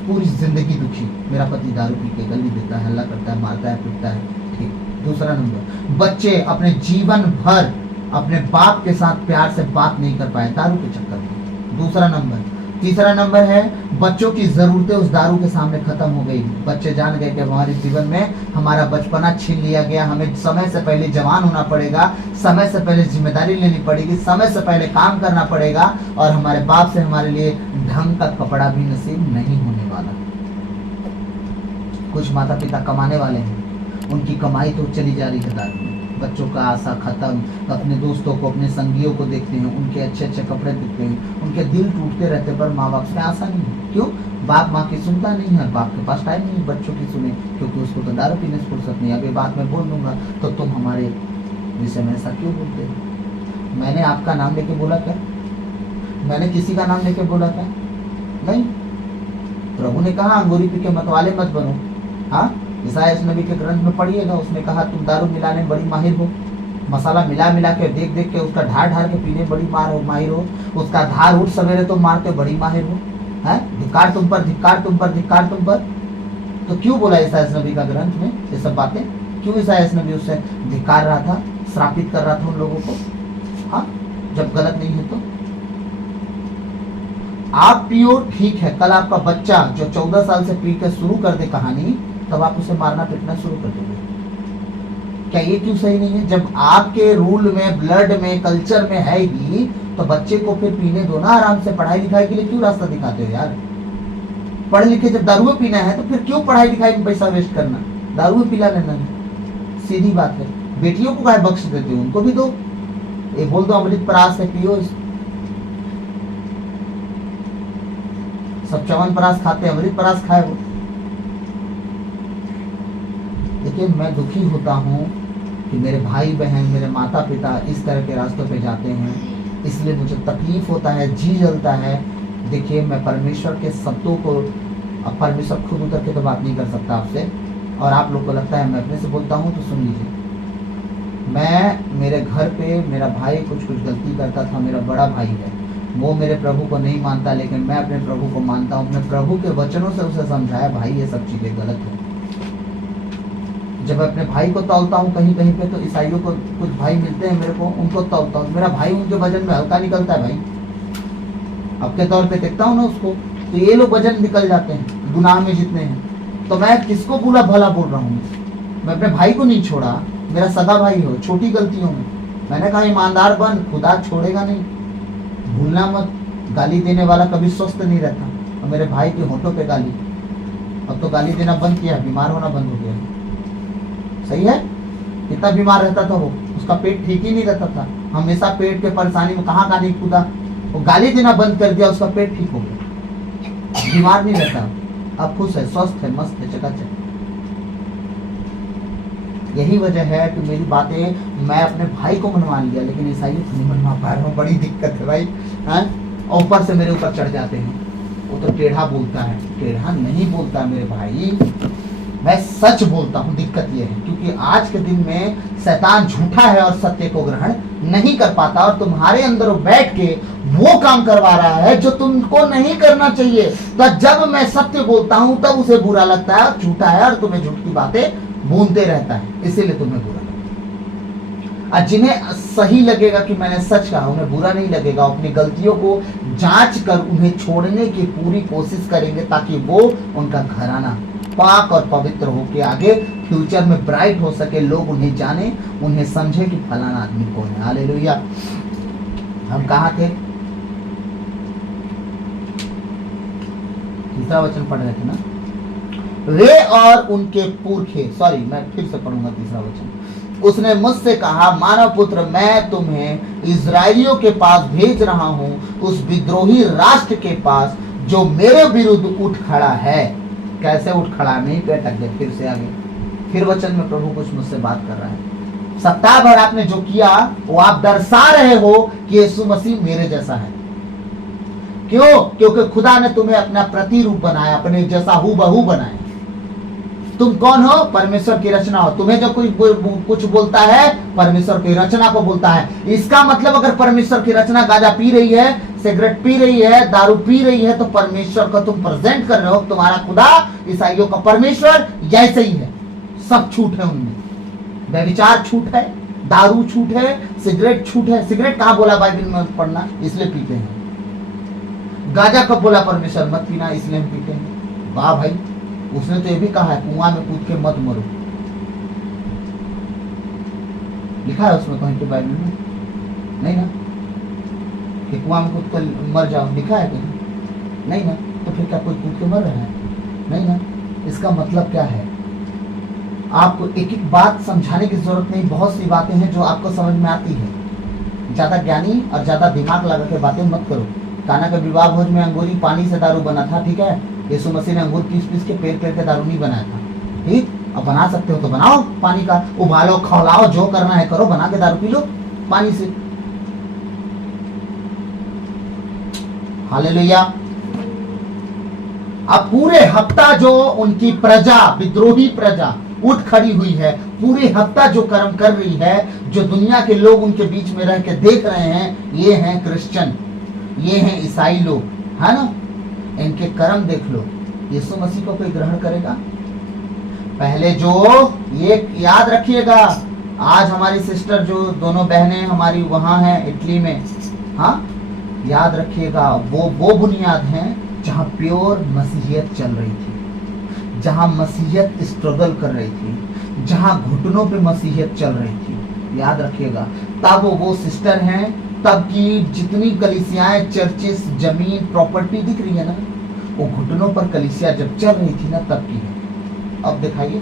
पूरी जिंदगी दुखी, मेरा पति दारू पी के गाली देता है, हल्ला करता है, मारता है, पीटता है। ठीक। दूसरा नंबर, बच्चे अपने जीवन भर अपने बाप के साथ प्यार से बात नहीं कर पाए दारू के चक्कर में। दूसरा नंबर। तीसरा नंबर है बच्चों की जरूरतें उस दारू के सामने खत्म हो गई। बच्चे जान गए कि हमारे जीवन में हमारा बचपना छीन लिया गया, हमें समय से पहले जवान होना पड़ेगा, समय से पहले जिम्मेदारी लेनी पड़ेगी, समय से पहले काम करना पड़ेगा, और हमारे बाप से हमारे लिए ढंग का कपड़ा भी नसीब नहीं होने वाला। कुछ माता पिता कमाने वाले हैं, उनकी कमाई तो चली जा रही है दारू में। बच्चों का आशा खत्म, अपने दोस्तों को, अपने संगियों को देखते हैं, उनके अच्छे अच्छे कपड़े दिखते हैं, उनके दिल टूटते रहते, पर माँ बाप से आशा नहीं है। क्यों? बाप माँ की सुनता नहीं है, बाप के पास टाइम नहीं बच्चों की सुने, क्योंकि उसको तो दारू पीने से फुर्सत नहीं। अभी बात मैं बोल दूंगा तो तुम हमारे विषय में ऐसा क्यों बोलते हो? मैंने आपका नाम लेके बोला क्या? मैंने किसी का नाम लेके बोला क्या? नहीं। प्रभु ने कहा अंगूरी पी के मतवाले मत बनो। हाँ, ईसाया नबी के ग्रंथ में पढ़िएगा, उसने कहा तुम दारू मिलाने में बड़ी माहिर हो, मसाला मिला मिला के देख देख के उसका ढार ढार के पीने बड़ी माहिर हो, उसका धार उठ सवेरे तुम मारते बड़ी माहिर हो। है धिक्कार तुम पर, धिक्कार तुम पर, धिक्कार तुम पर। तो क्यों बोला ईसाया नबी का ग्रंथ में ये सब बातें? क्यों ईसाया नबी उससे धिक्कार रहा था, श्रापित कर रहा था उन लोगों को? हाँ, जब गलत नहीं है तो आप पियो, ठीक है। कल आपका बच्चा जो 14 साल से पी के शुरू कर दे कहानी, तब आप उसे मारना पीटना शुरू कर दोगे। क्या ये क्यों सही नहीं है? जब आपके रूल में, ब्लड में, कल्चर में है ही, तो बच्चे को फिर पीने दो ना आराम से। पढ़ाई लिखाई के लिए क्यों रास्ता दिखाते हो यार? पढ़ लिखे जब दारू पीना है तो फिर क्यों पढ़ाई लिखाई में पैसा वेस्ट करना? दारू पिला लेना है, सीधी बात है। बेटियों को काहे बख्श देते हो? उनको भी दो। ये बोल दो अमृत परास है, पियो। सब च्यवनप्राश खाते, अमृत परास खाए वो। देखिए, मैं दुखी होता हूँ कि मेरे भाई बहन, मेरे माता पिता इस तरह के रास्तों पे जाते हैं, इसलिए मुझे तकलीफ होता है, जी जलता है। देखिए, मैं परमेश्वर के शब्दों को, अब परमेश्वर खुद उतर के तो बात नहीं कर सकता आपसे, और आप लोग को लगता है मैं अपने से बोलता हूँ, तो सुन लीजिए। मैं, मेरे घर पे मेरा भाई कुछ गलती करता था, मेरा बड़ा भाई है, वो मेरे प्रभु को नहीं मानता, लेकिन मैं अपने प्रभु को मानता हूँ। अपने प्रभु के वचनों से उसे समझाया, भाई ये सब चीज़ें गलत है। जब मैं अपने भाई को तौलता हूँ कहीं कहीं पे, तो ईसाइयों को कुछ भाई मिलते हैं मेरे को, उनको तौलता हूँ। मेरा भाई उनके वजन में हल्का निकलता है भाई, अब के तौर पे देखता हूँ ना उसको, तो ये लोग वजन निकल जाते हैं गुनाह में जितने हैं। तो मैं किसको बुरा भला बोल रहा हूँ? मैं अपने भाई को नहीं छोड़ा, मेरा सगा भाई हो, छोटी गलतियों में मैंने कहा ईमानदार बन, खुदा छोड़ेगा नहीं। भूलना मत, गाली देने वाला कभी स्वस्थ नहीं रहता। और मेरे भाई के होठों पे गाली, अब तो गाली देना बंद किया, बीमार होना बंद हो गया। सही है, कितना बीमार रहता था वो, उसका पेट ठीक ही नहीं रहता था, हमेशा पेट के परेशानी में, कहाँ गाली कूदा, वो गाली देना बंद कर दिया, उसका पेट ठीक हो गया, बीमार नहीं रहता, अब खुश है, स्वस्थ है, मस्त है, चकाचक। यही वजह है कि मेरी बातें मैं अपने भाई को मनवा लिया, लेकिन ईसाइयों को नहीं मनवा पा रहा हूँ, बड़ी दिक्कत है भाई। हैं, और ऊपर से मेरे ऊपर चढ़ जाते हैं, वो तो टेढ़ा बोलता है। टेढ़ा नहीं बोलता मेरे भाई, मैं सच बोलता हूँ। दिक्कत ये है क्योंकि आज के दिन में शैतान झूठा है और सत्य को ग्रहण नहीं कर पाता, और तुम्हारे अंदर वो बैठ के वो काम करवा रहा है जो तुमको नहीं करना चाहिए। तो जब मैं सत्य बोलता हूँ तब उसे बुरा लगता है, झूठा है और तुम्हें झूठ की बातें बोलते रहता है, इसीलिए तुम्हें बुरा लगता है। और जिन्हें सही लगेगा कि मैंने सच कहा, उन्हें बुरा नहीं लगेगा, अपनी गलतियों को जांच कर उन्हें छोड़ने की पूरी कोशिश करेंगे, ताकि वो उनका घराना पाक और पवित्र हो के आगे फ्यूचर में ब्राइट हो सके, लोग उन्हें जाने, उन्हें समझे कि फलाना आदमी कौन है। हालेलुया। हम कहाँ थे? तीसरा वचन पढ़ रहे थे ना, वे और उनके पुरखे, सॉरी मैं फिर से पढ़ूंगा तीसरा वचन। उसने मुझसे कहा, मानव पुत्र, मैं तुम्हें इजराइलियों के पास भेज रहा हूं, उस विद्रोही राष्ट्र के पास जो मेरे विरुद्ध उठ खड़ा है। कैसे उठ खड़ा? नहीं पे अटक गए, फिर से आगे, फिर वचन में प्रभु कुछ मुझसे बात कर रहा है। सप्ताह भर आपने जो किया वो आप दर्शा रहे हो कि यीशु मसीह मेरे जैसा है। क्यों? क्योंकि खुदा ने तुम्हें अपना प्रतिरूप बनाया, अपने जैसा हूबहू बनाया। तुम कौन हो? परमेश्वर की रचना हो। तुम्हें जब कोई कुछ बोलता है, परमेश्वर की रचना को बोलता है। इसका मतलब अगर परमेश्वर की रचना गांजा पी रही है, सिगरेट पी रही है, दारू पी रही है, तो परमेश्वर को तुम प्रेजेंट कर रहे हो। तुम्हारा खुदा ईसाइयों का परमेश्वर जैसे ही है, सब छूट है उनमें। व्यभिचार छूट है, दारू छूट है, सिगरेट छूट है। सिगरेट कहाँ बोला बाइबल में पढ़ना, इसलिए पीते हैं। गांजा कब बोला परमेश्वर मत पीना, इसलिए हम पीते हैं। वाह भाई, उसने तो ये भी कहा है कुआं में कूद के मत मरो। लिखा है उसमें कहीं पे बाइबल में? नहीं ना, कि कुआं में कूद कर मर जाओ, लिखा है कहीं? नहीं ना, तो फिर क्या कोई कूद के मर रहा है? नहीं ना। इसका मतलब क्या है? आपको एक एक बात समझाने की जरूरत नहीं, बहुत सी बातें हैं जो आपको समझ में आती है। ज्यादा ज्ञानी और ज्यादा दिमाग लगा के बातें मत करो। काना के विवाह भोज में अंगूरी पानी से दारू बना था, ठीक है। यीशु मसीह ने अंगूर पीस पीस के पेड़ पेड़ के दारू नहीं बनाया था, ठीक। अब बना सकते हो तो बनाओ, पानी का उबालो, खौलाओ, जो करना है करो, बना के दारू पी लो पानी से। हालेलुया। अब पूरे हफ्ता जो उनकी प्रजा, विद्रोही प्रजा उठ खड़ी हुई है, पूरे हफ्ता जो कर्म कर रही है, जो दुनिया के लोग उनके बीच में रह के देख रहे हैं, ये हैं क्रिश्चियन, ये हैं ईसाई लोग, है ना। इनके कर्म देख लो। यीशु मसीह को कोई ग्रहण करेगा? पहले जो ये याद रखिएगा, आज हमारी सिस्टर जो दोनों बहनें हमारी वहां हैं इटली में, हाँ याद रखिएगा, वो बुनियाद हैं जहां प्योर मसीहियत चल रही थी, जहां मसीहियत स्ट्रगल कर रही थी, जहां घुटनों पे मसीहियत चल रही थी। याद रखिएगा, तब वो सिस्टर हैं, तब की जितनी कलीसियाएं, चर्चेस, जमीन, प्रॉपर्टी दिख रही है ना, वो घुटनों पर कलीसिया जब चल रही थी ना, तब की है। अब दिखाइए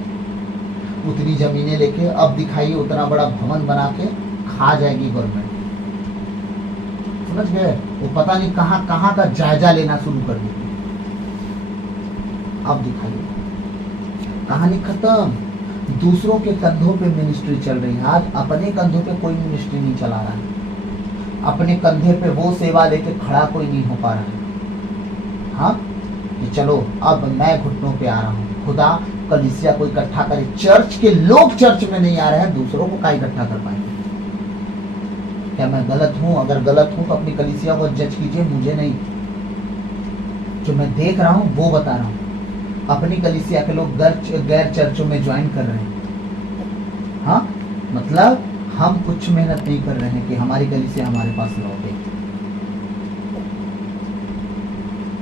उतनी जमीनें लेके, अब दिखाइए उतना बड़ा भवन बना के खा जाएगी गवर्नमेंट। समझ गए? वो पता नहीं कहां कहां का जायजा लेना शुरू कर देगी। अब दिखाइए, कहानी खत्म। दूसरों के कंधों पे मिनिस्ट्री चल रही है। आज अपने कंधों पे कोई मिनिस्ट्री नहीं चला रहा है, अपने कंधे पे वो सेवा लेके खड़ा कोई नहीं हो पा रहा है। हाँ, कि चलो अब मैं घुटनों पे आ रहा हूँ, खुदा कलीसिया को इकट्ठा करे। चर्च के लोग चर्च में नहीं आ रहे हैं, दूसरों को क्या इकट्ठा कर पाएंगे? क्या मैं गलत हूँ? अगर गलत हूँ तो अपनी कलीसिया को जज कीजिए, मुझे नहीं। जो मैं देख रहा हूँ वो बता रहा हूँ। अपनी कलीसिया के लोग गैर चर्चों में ज्वाइन कर रहे हैं। हाँ, मतलब हम कुछ मेहनत नहीं कर रहे हैं कि हमारी कलीसिया हमारे पास लौटे।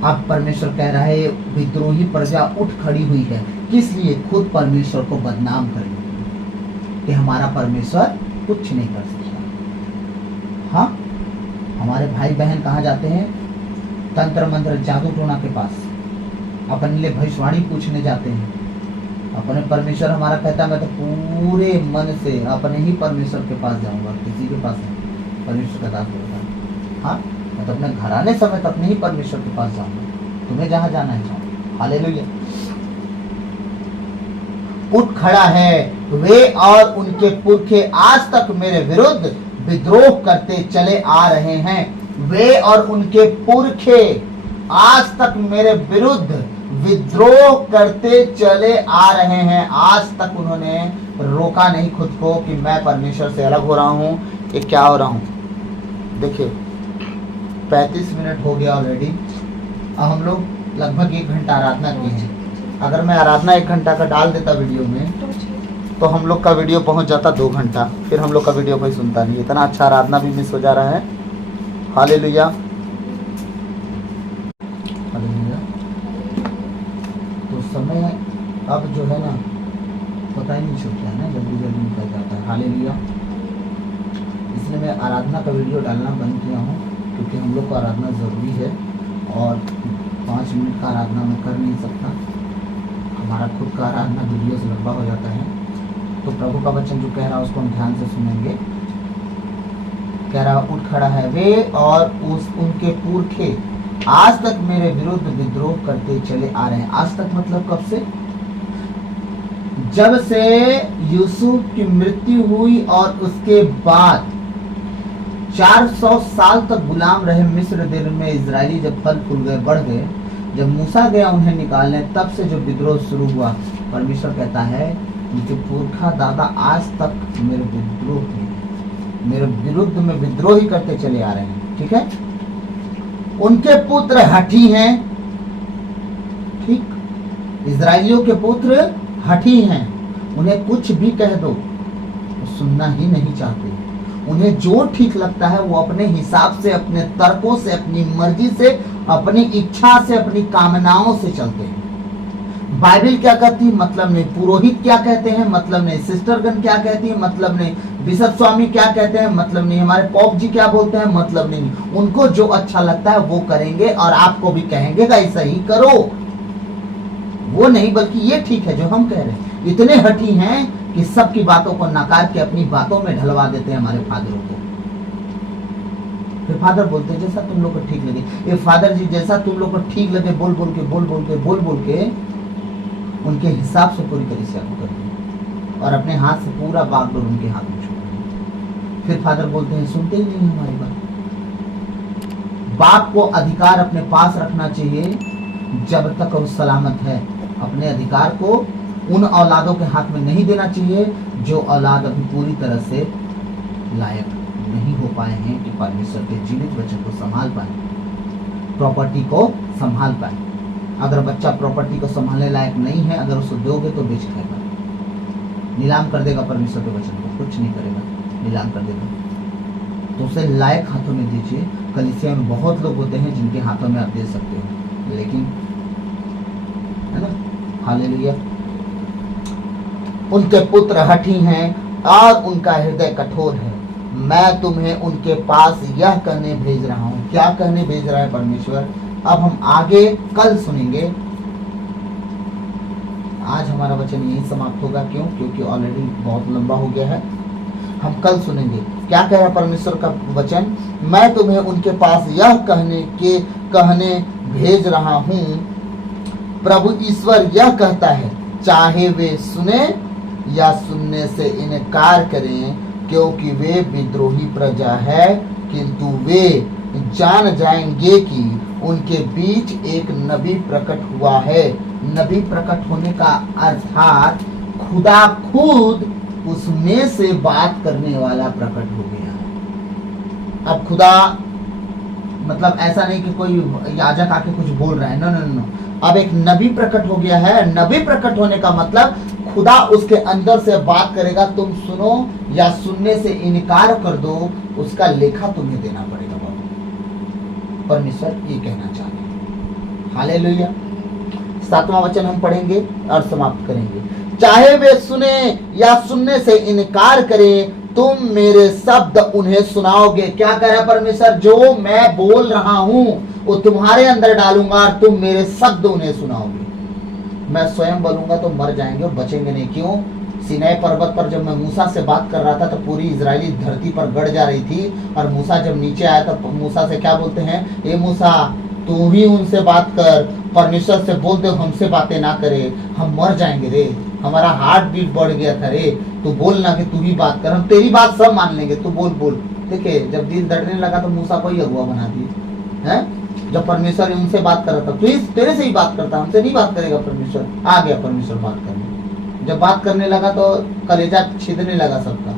अब परमेश्वर कह रहा है विद्रोही प्रजा उठ खड़ी हुई है, किस लिए? खुद परमेश्वर को बदनाम करने। कि हमारा परमेश्वर कुछ नहीं कर सकता। हाँ, हमारे भाई बहन कहाँ जाते हैं? तंत्र मंत्र जादू टोना के पास, अपने लिए भविष्यवाणी पूछने जाते हैं। अपने परमेश्वर हमारा कहता है मैं तो पूरे मन से अपने ही परमेश्वर के पास जाऊंगा, किसी के पास नहीं। परमेश्वर का दास बोलता है, हाँ मैं तो अपने घराने समेत अपने ही परमेश्वर के पास जाऊंगा, तुम्हें जहां जाना है जाओ। हालेलुया। उठ खड़ा है, वे और उनके पुरखे आज तक मेरे विरुद्ध विद्रोह करते चले आ रहे हैं। वे और उनके पुरखे आज तक मेरे विरुद्ध विद्रोह करते चले आ रहे हैं। आज तक उन्होंने रोका नहीं खुद को कि मैं परमेश्वर से अलग हो रहा हूं। ये क्या हो रहा हूं? देखिए 35 मिनट हो गया ऑलरेडी। अब हम लोग लगभग 1 घंटा आराधना की है। अगर मैं आराधना 1 घंटा का डाल देता वीडियो में तो हम लोग का वीडियो पहुंच जाता 2 घंटा, फिर हम लोग का वीडियो कोई सुनता नहीं। इतना अच्छा आराधना भी मिस हो जा रहा है। हालेलुया। हालेलुया। तो समय अब जो है ना पता ही नहीं चलता है ना, जल्दी जल्दी निकल जाता है। हालेलुया। इसलिए मैं आराधना का वीडियो डालना बंद किया हूँ, क्योंकि हम लोग को आराधना ज़रूरी है और 5 मिनट का आराधना मैं कर नहीं सकता। हमारा खुद का आराधना वीडियो से लंबा हो जाता है। तो प्रभु का वचन जो कह रहा है उसको हम ध्यान से सुनेंगे। कह रहा उठ खड़ा है, वे और उनके पुरखे आज तक मेरे विरुद्ध विद्रोह करते चले आ रहे हैं। आज तक मतलब कब से? जब से यूसुफ की मृत्यु हुई और उसके बाद 400 साल तक गुलाम रहे मिस्र देश में इजरायली। जब फल फूल गए, बढ़ गए, जब मूसा गया उन्हें निकालने, तब से जो विद्रोह शुरू हुआ, परमेश्वर कहता है उनके पुरखा दादा आज तक मेरे विद्रोह में, मेरे विरुद्ध में विद्रोह ही करते चले आ रहे हैं। ठीक है, उनके पुत्र हठी हैं। ठीक, इजराइलियों के पुत्र हठी हैं। उन्हें कुछ भी कह दो वो सुनना ही नहीं चाहते। उन्हें जो ठीक लगता है वो अपने हिसाब से, अपने तर्कों से, अपनी मर्जी से, अपनी इच्छा से, अपनी कामनाओं से चलते हैं। बाइबल क्या कहती है मतलब नहीं, पुरोहित क्या कहते हैं मतलब नहीं, सिस्टरगण क्या कहती है मतलब नहीं, बिशप स्वामी क्या कहते हैं मतलब नहीं, हमारे पॉप जी क्या बोलते हैं मतलब नहीं। उनको जो अच्छा लगता है वो करेंगे और आपको भी कहेंगे ऐसा ही करो। वो नहीं, बल्कि ये ठीक है जो हम कह रहे हैं। इतने हठी हैं कि सबकी बातों को नकार के अपनी बातों में ढलवा देते हैं हमारे फादरों को। फिर फादर बोलते हैं जैसा तुम लोग को ठीक लगे। ये फादर जी जैसा तुम लोग को ठीक लगे बोल बोल के उनके हिसाब से पूरी तरह से आपको कर दिया और अपने हाथ से पूरा बागडोर उनके हाथ में छोड़ दिया। फिर फादर बोलते हैं सुनते ही नहीं हमारी बात। बाप को अधिकार अपने पास रखना चाहिए जब तक वो सलामत है। अपने अधिकार को उन औलादों के हाथ में नहीं देना चाहिए जो औलाद अभी पूरी तरह से लायक नहीं हो पाए हैं कि परमेश्वर के जीवित वचन को संभाल पाए, प्रॉपर्टी को संभाल पाए। अगर बच्चा प्रॉपर्टी को संभालने लायक नहीं है, अगर उसको दोगे तो बेच खाएगा, नीलाम कर देगा परमेश्वर के वचन को, कुछ नहीं करेगा, नीलाम कर देगा। तो उसे लायक हाथों में दीजिए। कलीसिया में बहुत लोग होते हैं जिनके हाथों में आप दे सकते हो, लेकिन है ना। हालेलुया। उनके पुत्र हठी हैं और उनका हृदय कठोर है। मैं तुम्हें उनके पास यह कहने भेज रहा हूँ। क्या कहने भेज रहा है परमेश्वर? अब हम आगे कल सुनेंगे। आज हमारा वचन यही समाप्त होगा। क्यों? क्योंकि ऑलरेडी बहुत लंबा हो गया है। हम कल सुनेंगे क्या कह रहा है परमेश्वर का वचन। मैं तुम्हें उनके पास यह कहने भेज रहा हूँ। प्रभु ईश्वर यह कहता है, चाहे वे सुने या सुनने से इनकार करें, क्योंकि वे विद्रोही प्रजा है, किंतु वे जान जाएंगे कि उनके बीच एक नबी प्रकट हुआ है। नबी प्रकट होने का अर्थात खुदा खुद उसमें से बात करने वाला प्रकट हो गया है। अब खुदा मतलब ऐसा नहीं कि कोई याजक आके कुछ बोल रहा है, नो। अब एक नबी प्रकट हो गया है। नबी प्रकट होने का मतलब खुदा उसके अंदर से बात करेगा। तुम सुनो या सुनने से इनकार कर दो, उसका लेखा तुम्हें देना पड़ेगा। बाबू परमेश्वर ये कहना चाहते हैं। हालेलुया। 7वां वचन हम पढ़ेंगे और समाप्त करेंगे। चाहे वे सुने या सुनने से इनकार करें, तुम मेरे शब्द उन्हें सुनाओगे। क्या कह रहा है परमेश्वर? जो मैं बोल रहा हूं वो तुम्हारे अंदर डालूंगा और तुम मेरे शब्द उन्हें सुनाओगे। मैं स्वयं बोलूंगा तो मर जाएंगे और बचेंगे नहीं। क्यों? सीनै पर्वत पर जब मैं मूसा से बात कर रहा था तो पूरी इजरायली धरती पर गड़ जा रही थी, और मूसा जब नीचे आया तो मूसा से क्या बोलते हैं? ए मूसा, तू ही उनसे बात कर, परमेश्वर से बोल दो हमसे बातें ना करे, हम मर जाएंगे रे, हमारा हार्ट बीट बढ़ गया था रे, तू बोल ना कि तू ही बात कर, हम तेरी बात सब मान लेंगे, तू बोल बोल। देखिए जब दिल दड़ने लगा तो मूसा को ही अगुआ बना दिए हैं। जब परमेश्वर उनसे बात कर रहा था, प्लीज तेरे से ही बात करता, हमसे नहीं बात करेगा परमेश्वर। आ गया परमेश्वर बात करने। जब बात करने लगा तो कलेजा छिदने लगा सबका।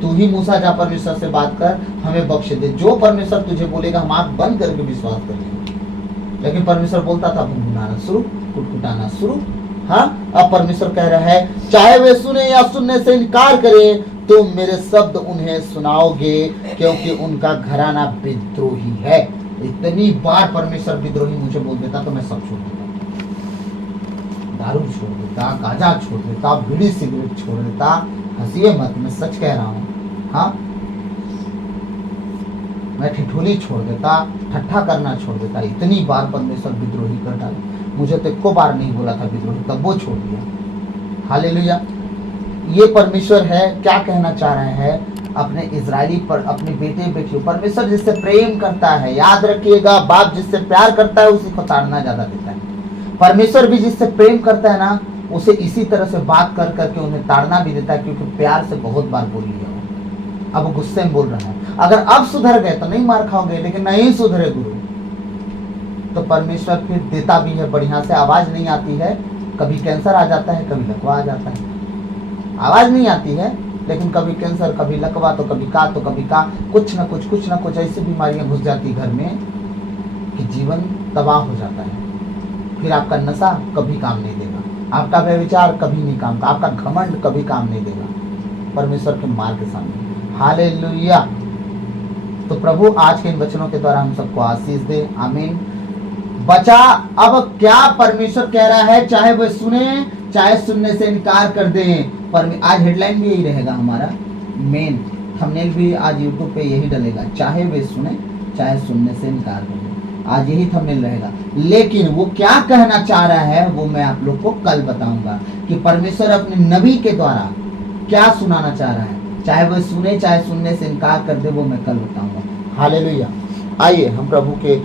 तू ही मूसा जा परमेश्वर से बात कर, हमें बख्श दे, जो परमेश्वर तुझे बोलेगा हम आंख बंद करके विश्वास करेंगे। लेकिन परमेश्वर बोलता था गुनगुनाना शुरू, कुटकुटाना शुरू। हाँ, अब परमेश्वर कह रहा है चाहे वे सुने या सुनने से इनकार करें, तुम मेरे शब्द उन्हें सुनाओगे, क्योंकि उनका घराना विद्रोही है। इतनी बार परमेश्वर विद्रोही मुझे बोल देता तो मैं सब छोड़ देता, दारू छोड़ देता, गांजा छोड़ देता, बीड़ी सिगरेट छोड़ देता। हंसिए मत, मैं सच कह रहा हूँ। हाँ, मैं ठिठोली छोड़ देता, ठट्ठा करना छोड़ देता। इतनी बार परमेश्वर विद्रोही कर डाला। मुझे तो एको बार नहीं बोला था विद्रोही, तब वो छोड़ दिया। हालेलुया। ये परमेश्वर है, क्या कहना चाह रहे हैं अपने इजरायली पर, अपने बेटे बेटियों। परमेश्वर जिससे प्रेम करता है, याद रखिएगा, बाप जिससे प्यार करता है उसी को ताड़ना ज्यादा देता है। परमेश्वर भी जिससे प्रेम करता है ना, उसे इसी तरह से बात कर करके उन्हें ताड़ना भी देता है, क्योंकि प्यार से बहुत बार बोल लिया। अब गुस्से में बोल रहा है। अगर अब सुधर गए तो नहीं मार खाओगे, लेकिन नहीं सुधरे गुरु तो परमेश्वर फिर देता भी है बढ़िया से। आवाज नहीं आती है, कभी कैंसर आ जाता है, कभी लकवा आ जाता है। आवाज नहीं आती है, लेकिन कभी कैंसर, कभी लकवा, तो कभी का तो कभी का, कुछ ना कुछ ऐसी बीमारियां घुस जाती घर में कि जीवन तबाह हो जाता है। फिर आपका नशा कभी काम नहीं देगा, आपका व्यभिचार कभी नहीं काम, आपका घमंड कभी काम नहीं देगा परमेश्वर के मार के सामने। हालेलुया। तो प्रभु आज के इन वचनों के द्वारा हम सबको आशीष दे। आमीन। बचा। अब क्या परमेश्वर कह रहा है? चाहे वो सुने, चाहे सुनने से इनकार कर दें। आज हेडलाइन भी यही रहेगा हमारा, मेन थंबनेल भी आज यूट्यूब पे यही डलेगा, चाहे वे सुने चाहे सुनने से इनकार कर दें। आज यही थंबनेल रहेगा। लेकिन वो क्या कहना चाह रहा है वो मैं आप लोग को कल बताऊंगा कि परमेश्वर अपने नबी के द्वारा क्या सुनाना चाह रहा है। चाहे वो सुने चाहे सुनने से इनकार कर दे, वो मैं कल बताऊंगा। हालेलुया। आइए हम प्रभु के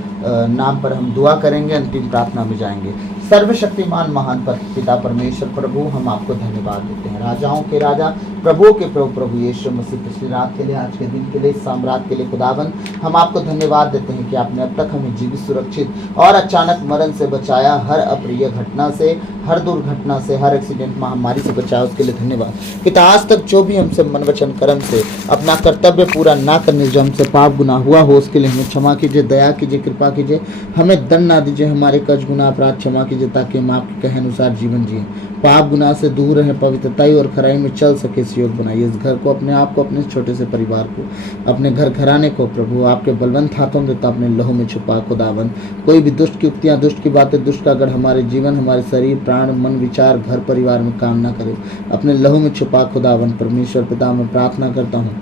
नाम पर हम दुआ करेंगे, अंतिम प्रार्थना में जाएंगे। सर्वशक्तिमान महान पिता परमेश्वर प्रभु, हम आपको धन्यवाद देते हैं। राजाओं के राजा, प्रभु के प्रभु, प्रभु यीशु मसीह, पिछली रात के लिए, आज के दिन के लिए, साम्राज्य के लिए खुदावन हम आपको धन्यवाद देते हैं कि आपने अब तक हमें जीवित, सुरक्षित और अचानक मरण से बचाया। हर अप्रिय घटना से, हर दुर्घटना से, हर एक्सीडेंट, महामारी से बचाया, उसके लिए धन्यवाद। पिता आज तक जो भी हमसे मन वचन कर्म से अपना कर्तव्य पूरा ना करने जो हमसे पाप गुनाह हुआ हो, उसके लिए हमें क्षमा कीजिए, दया कीजिए, कृपा कीजिए। हमें दंड ना दीजिए, हमारे कर्ज गुनाह अपराध क्षमा कीजिए, ताकि हम आपके कहे अनुसार जीवन जिए, पाप गुनाह से दूर रहें, पवित्रताई और खराई में चल सके। इस योग बनाइए इस घर को, अपने आप को, अपने छोटे से परिवार को, अपने घर घराने को प्रभु आपके बलवंत हाथों देता अपने लहू में छुपा। खुदावन कोई भी दुष्ट की उक्तियां, दुष्ट की बातें, दुष्ट का अगर हमारे जीवन, हमारे शरीर, प्राण, मन, विचार, घर परिवार में काम ना करे, अपने लहू में छुपा। खुदावन परमेश्वर पिता मैं प्रार्थना करता हूँ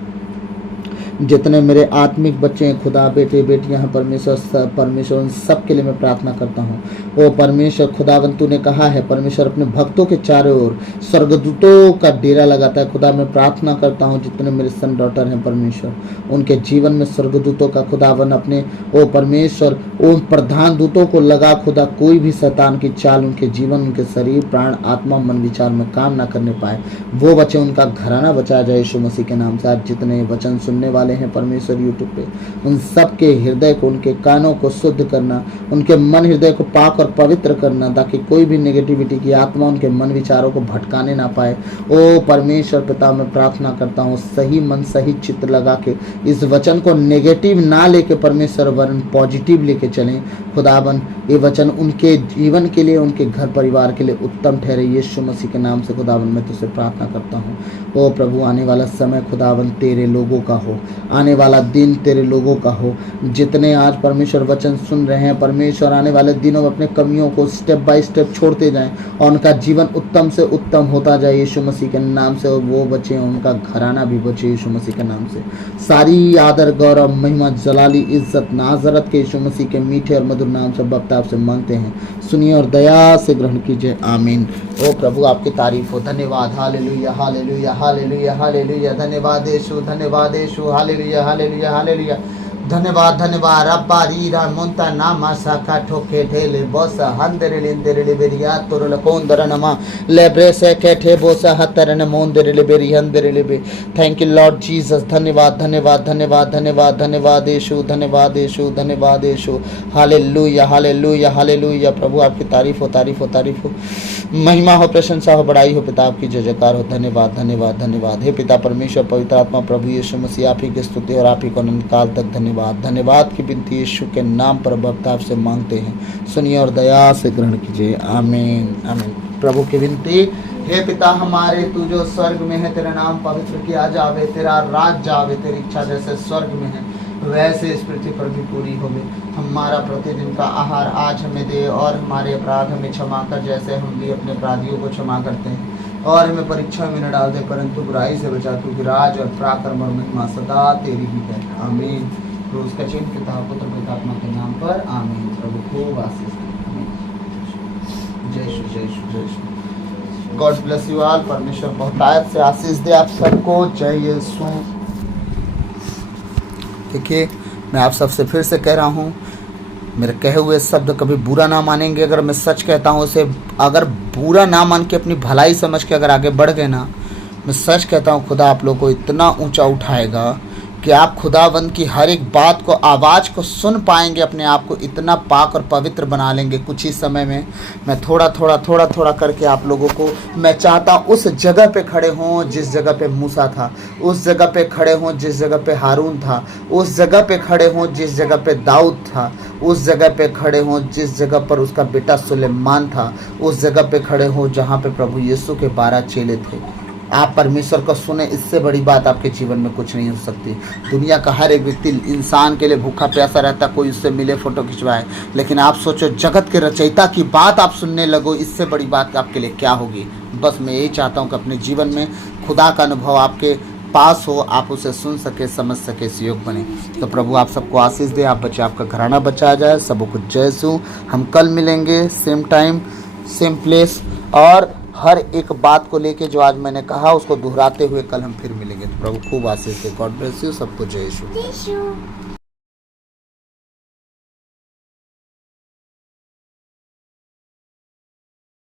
जितने मेरे आत्मिक बच्चे हैं खुदा, बेटे बेटियां हैं परमेश्वर उन सब के लिए मैं प्रार्थना करता हूँ। ओ परमेश्वर खुदावन तूने कहा है परमेश्वर अपने भक्तों के चारों ओर स्वर्गदूतों का डेरा लगाता है। खुदा मैं प्रार्थना करता हूँ जितने मेरे सन डॉटर हैं परमेश्वर, उनके जीवन में स्वर्गदूतों का खुदावन अपने ओ परमेश्वर उन प्रधान दूतों को लगा। खुदा कोई भी शैतान की चाल उनके जीवन, उनके शरीर, प्राण, आत्मा, मन, विचार में काम ना करने पाए, वो बचे, उनका घराना बचाया जाए यीशु मसीह के नाम से। आज जितने वचन सुनने वाले हैं परमेश्वर यूट्यूब पे, उन सब के हृदय को, उनके कानों को शुद्ध करना, उनके मन हृदय को पाक और पवित्र करना, ताकि कोई भी नेगेटिविटी की आत्मा उनके मन विचारों को भटकाने ना पाए। ओ परमेश्वर पिता मैं प्रार्थना करता हूँ सही मन सही चित्त लगा के इस वचन को नेगेटिव ना लेके परमेश्वर वरन पॉजिटिव लेके चलें। खुदावन ये वचन उनके जीवन के लिए, उनके घर परिवार के लिए उत्तम ठहरे यीशु मसीह के नाम से। खुदावन मैं तुझसे प्रार्थना करता हूँ। ओ प्रभु आने वाला समय खुदावन तेरे लोगों का हो, आने वाला दिन तेरे लोगों का हो। जितने आज परमेश्वर वचन सुन रहे हैं परमेश्वर, आने वाले दिनों में अपने कमियों को स्टेप बाय स्टेप छोड़ते जाएं और उनका जीवन उत्तम से उत्तम होता जाए यीशु मसीह के नाम से। और वो बचे, उनका घराना भी बचे यीशु मसीह के नाम से। सारी आदर गौरव महिमा जलाली इज्जत नाजरत के यीशु मसीह के मीठे और मधुर नाम से बाप आपसे मांगते हैं, सुनिए और दया से ग्रहण कीजिए, आमीन। ओ प्रभु आपकी तारीफ हो, धन्यवाद, हालेलुया हालेलुया हालेलुया हालेलुया, धन्यवाद यीशु, धन्यवाद यीशु, हालेलुया हालेलुया हालेलुया, धन्यवाद धन्यवाद। रब्बा रीरा मोंता नामा साका ठोके ठेले बोसा हंदरे लेंदरे लेबेरिया तोरल कोंदर नमा लेब्रे से केठे बोसा हतरन मोंदरे लेबेरी हंदरे लेबे। थैंक यू लॉर्ड जीसस, धन्यवाद धन्यवाद धन्यवाद धन्यवाद धन्यवाद यीशु, धन्यवाद यीशु, धन्यवाद यीशु, हालेलुया हालेलुया हालेलुया। प्रभु आपकी तारीफ हो, तारीफ हो, तारीफ हो, महिमा हो, प्रशंसा हो, बड़ाई हो, पिता आपकी जय जयकार हो। धन्यवाद धन्यवाद धन्यवाद। हे पिता परमेश्वर पवित्र आत्मा प्रभु यीशु मसीह, आप ही की स्तुति और आप ही को अनंत काल तक धन्यवाद धन्यवाद की विनती यीशु के नाम पर बप्ता आपसे मांगते हैं, सुनिए और दया से ग्रहण कीजिए, आमीन आमीन। प्रभु की विनती, हे पिता हमारे, तू जो स्वर्ग में है, तेरा नाम पवित्र किया जावे, तेरा राज जावे, तेरी इच्छा जैसे स्वर्ग में है वैसे इस पृथ्वी पर भी पूरी होवे। हमारा प्रतिदिन का आहार आज हमें दे और हमारे अपराध हमें क्षमा कर जैसे हम भी अपने अपराधियों को क्षमा करते हैं, और हमें परीक्षा में न डाल दे परंतु बुराई से बचा, क्योंकि राज और पराक्रम और महिमा सदा तेरी ही है, आमीन। रोज का चिन्ह पिता पुत्र पवित्र आत्मा के नाम पर, आमीन। प्रभु खूब आशीष दे, जय श्री जय श्री जय Shri. God bless you all. परमेश्वर बहुतायत से आशीष दे आप सबको। जय यीशु। देखिए मैं आप सबसे फिर से कह रहा हूँ, मेरे कहे हुए शब्द कभी बुरा ना मानेंगे। अगर मैं सच कहता हूँ उसे अगर बुरा ना मान के अपनी भलाई समझ के अगर आगे बढ़ गए ना, मैं सच कहता हूँ खुदा आप लोगों को इतना ऊंचा उठाएगा कि आप खुदावंद की हर एक बात को, आवाज़ को सुन पाएंगे, अपने आप को इतना पाक और पवित्र बना लेंगे कुछ ही समय में। मैं थोड़ा थोड़ा करके आप लोगों को मैं चाहता हूँ उस जगह पे खड़े हों जिस जगह पे मूसा था, उस जगह पे खड़े हों जिस जगह पे हारून था, उस जगह पे खड़े हों जिस जगह पे दाऊद था, उस जगह पे खड़े हों जिस जगह पर उसका बेटा सुलेमान था, उस जगह पे खड़े हों जहाँ पे प्रभु यीशु के 12 चेले थे। आप परमेश्वर को सुने, इससे बड़ी बात आपके जीवन में कुछ नहीं हो सकती। दुनिया का हर एक व्यक्ति इंसान के लिए भूखा प्यासा रहता, कोई उससे मिले फोटो खिंचवाए, लेकिन आप सोचो जगत के रचयिता की बात आप सुनने लगो, इससे बड़ी बात आपके लिए क्या होगी। बस मैं यही चाहता हूँ कि अपने जीवन में खुदा का अनुभव आपके पास हो, आप उसे सुन सके, समझ सके, इस योग बने। तो प्रभु आप सबको आशीष दे, आप बच्चे, आपका घराना बचा जाए। सबको कुछ जय सु। हम कल मिलेंगे सेम टाइम सेम प्लेस, और हर एक बात को लेके जो आज मैंने कहा उसको दोहराते हुए कल हम फिर मिलेंगे। तो प्रभु खूब आशीष दे। God bless you. सबको जय यीशु।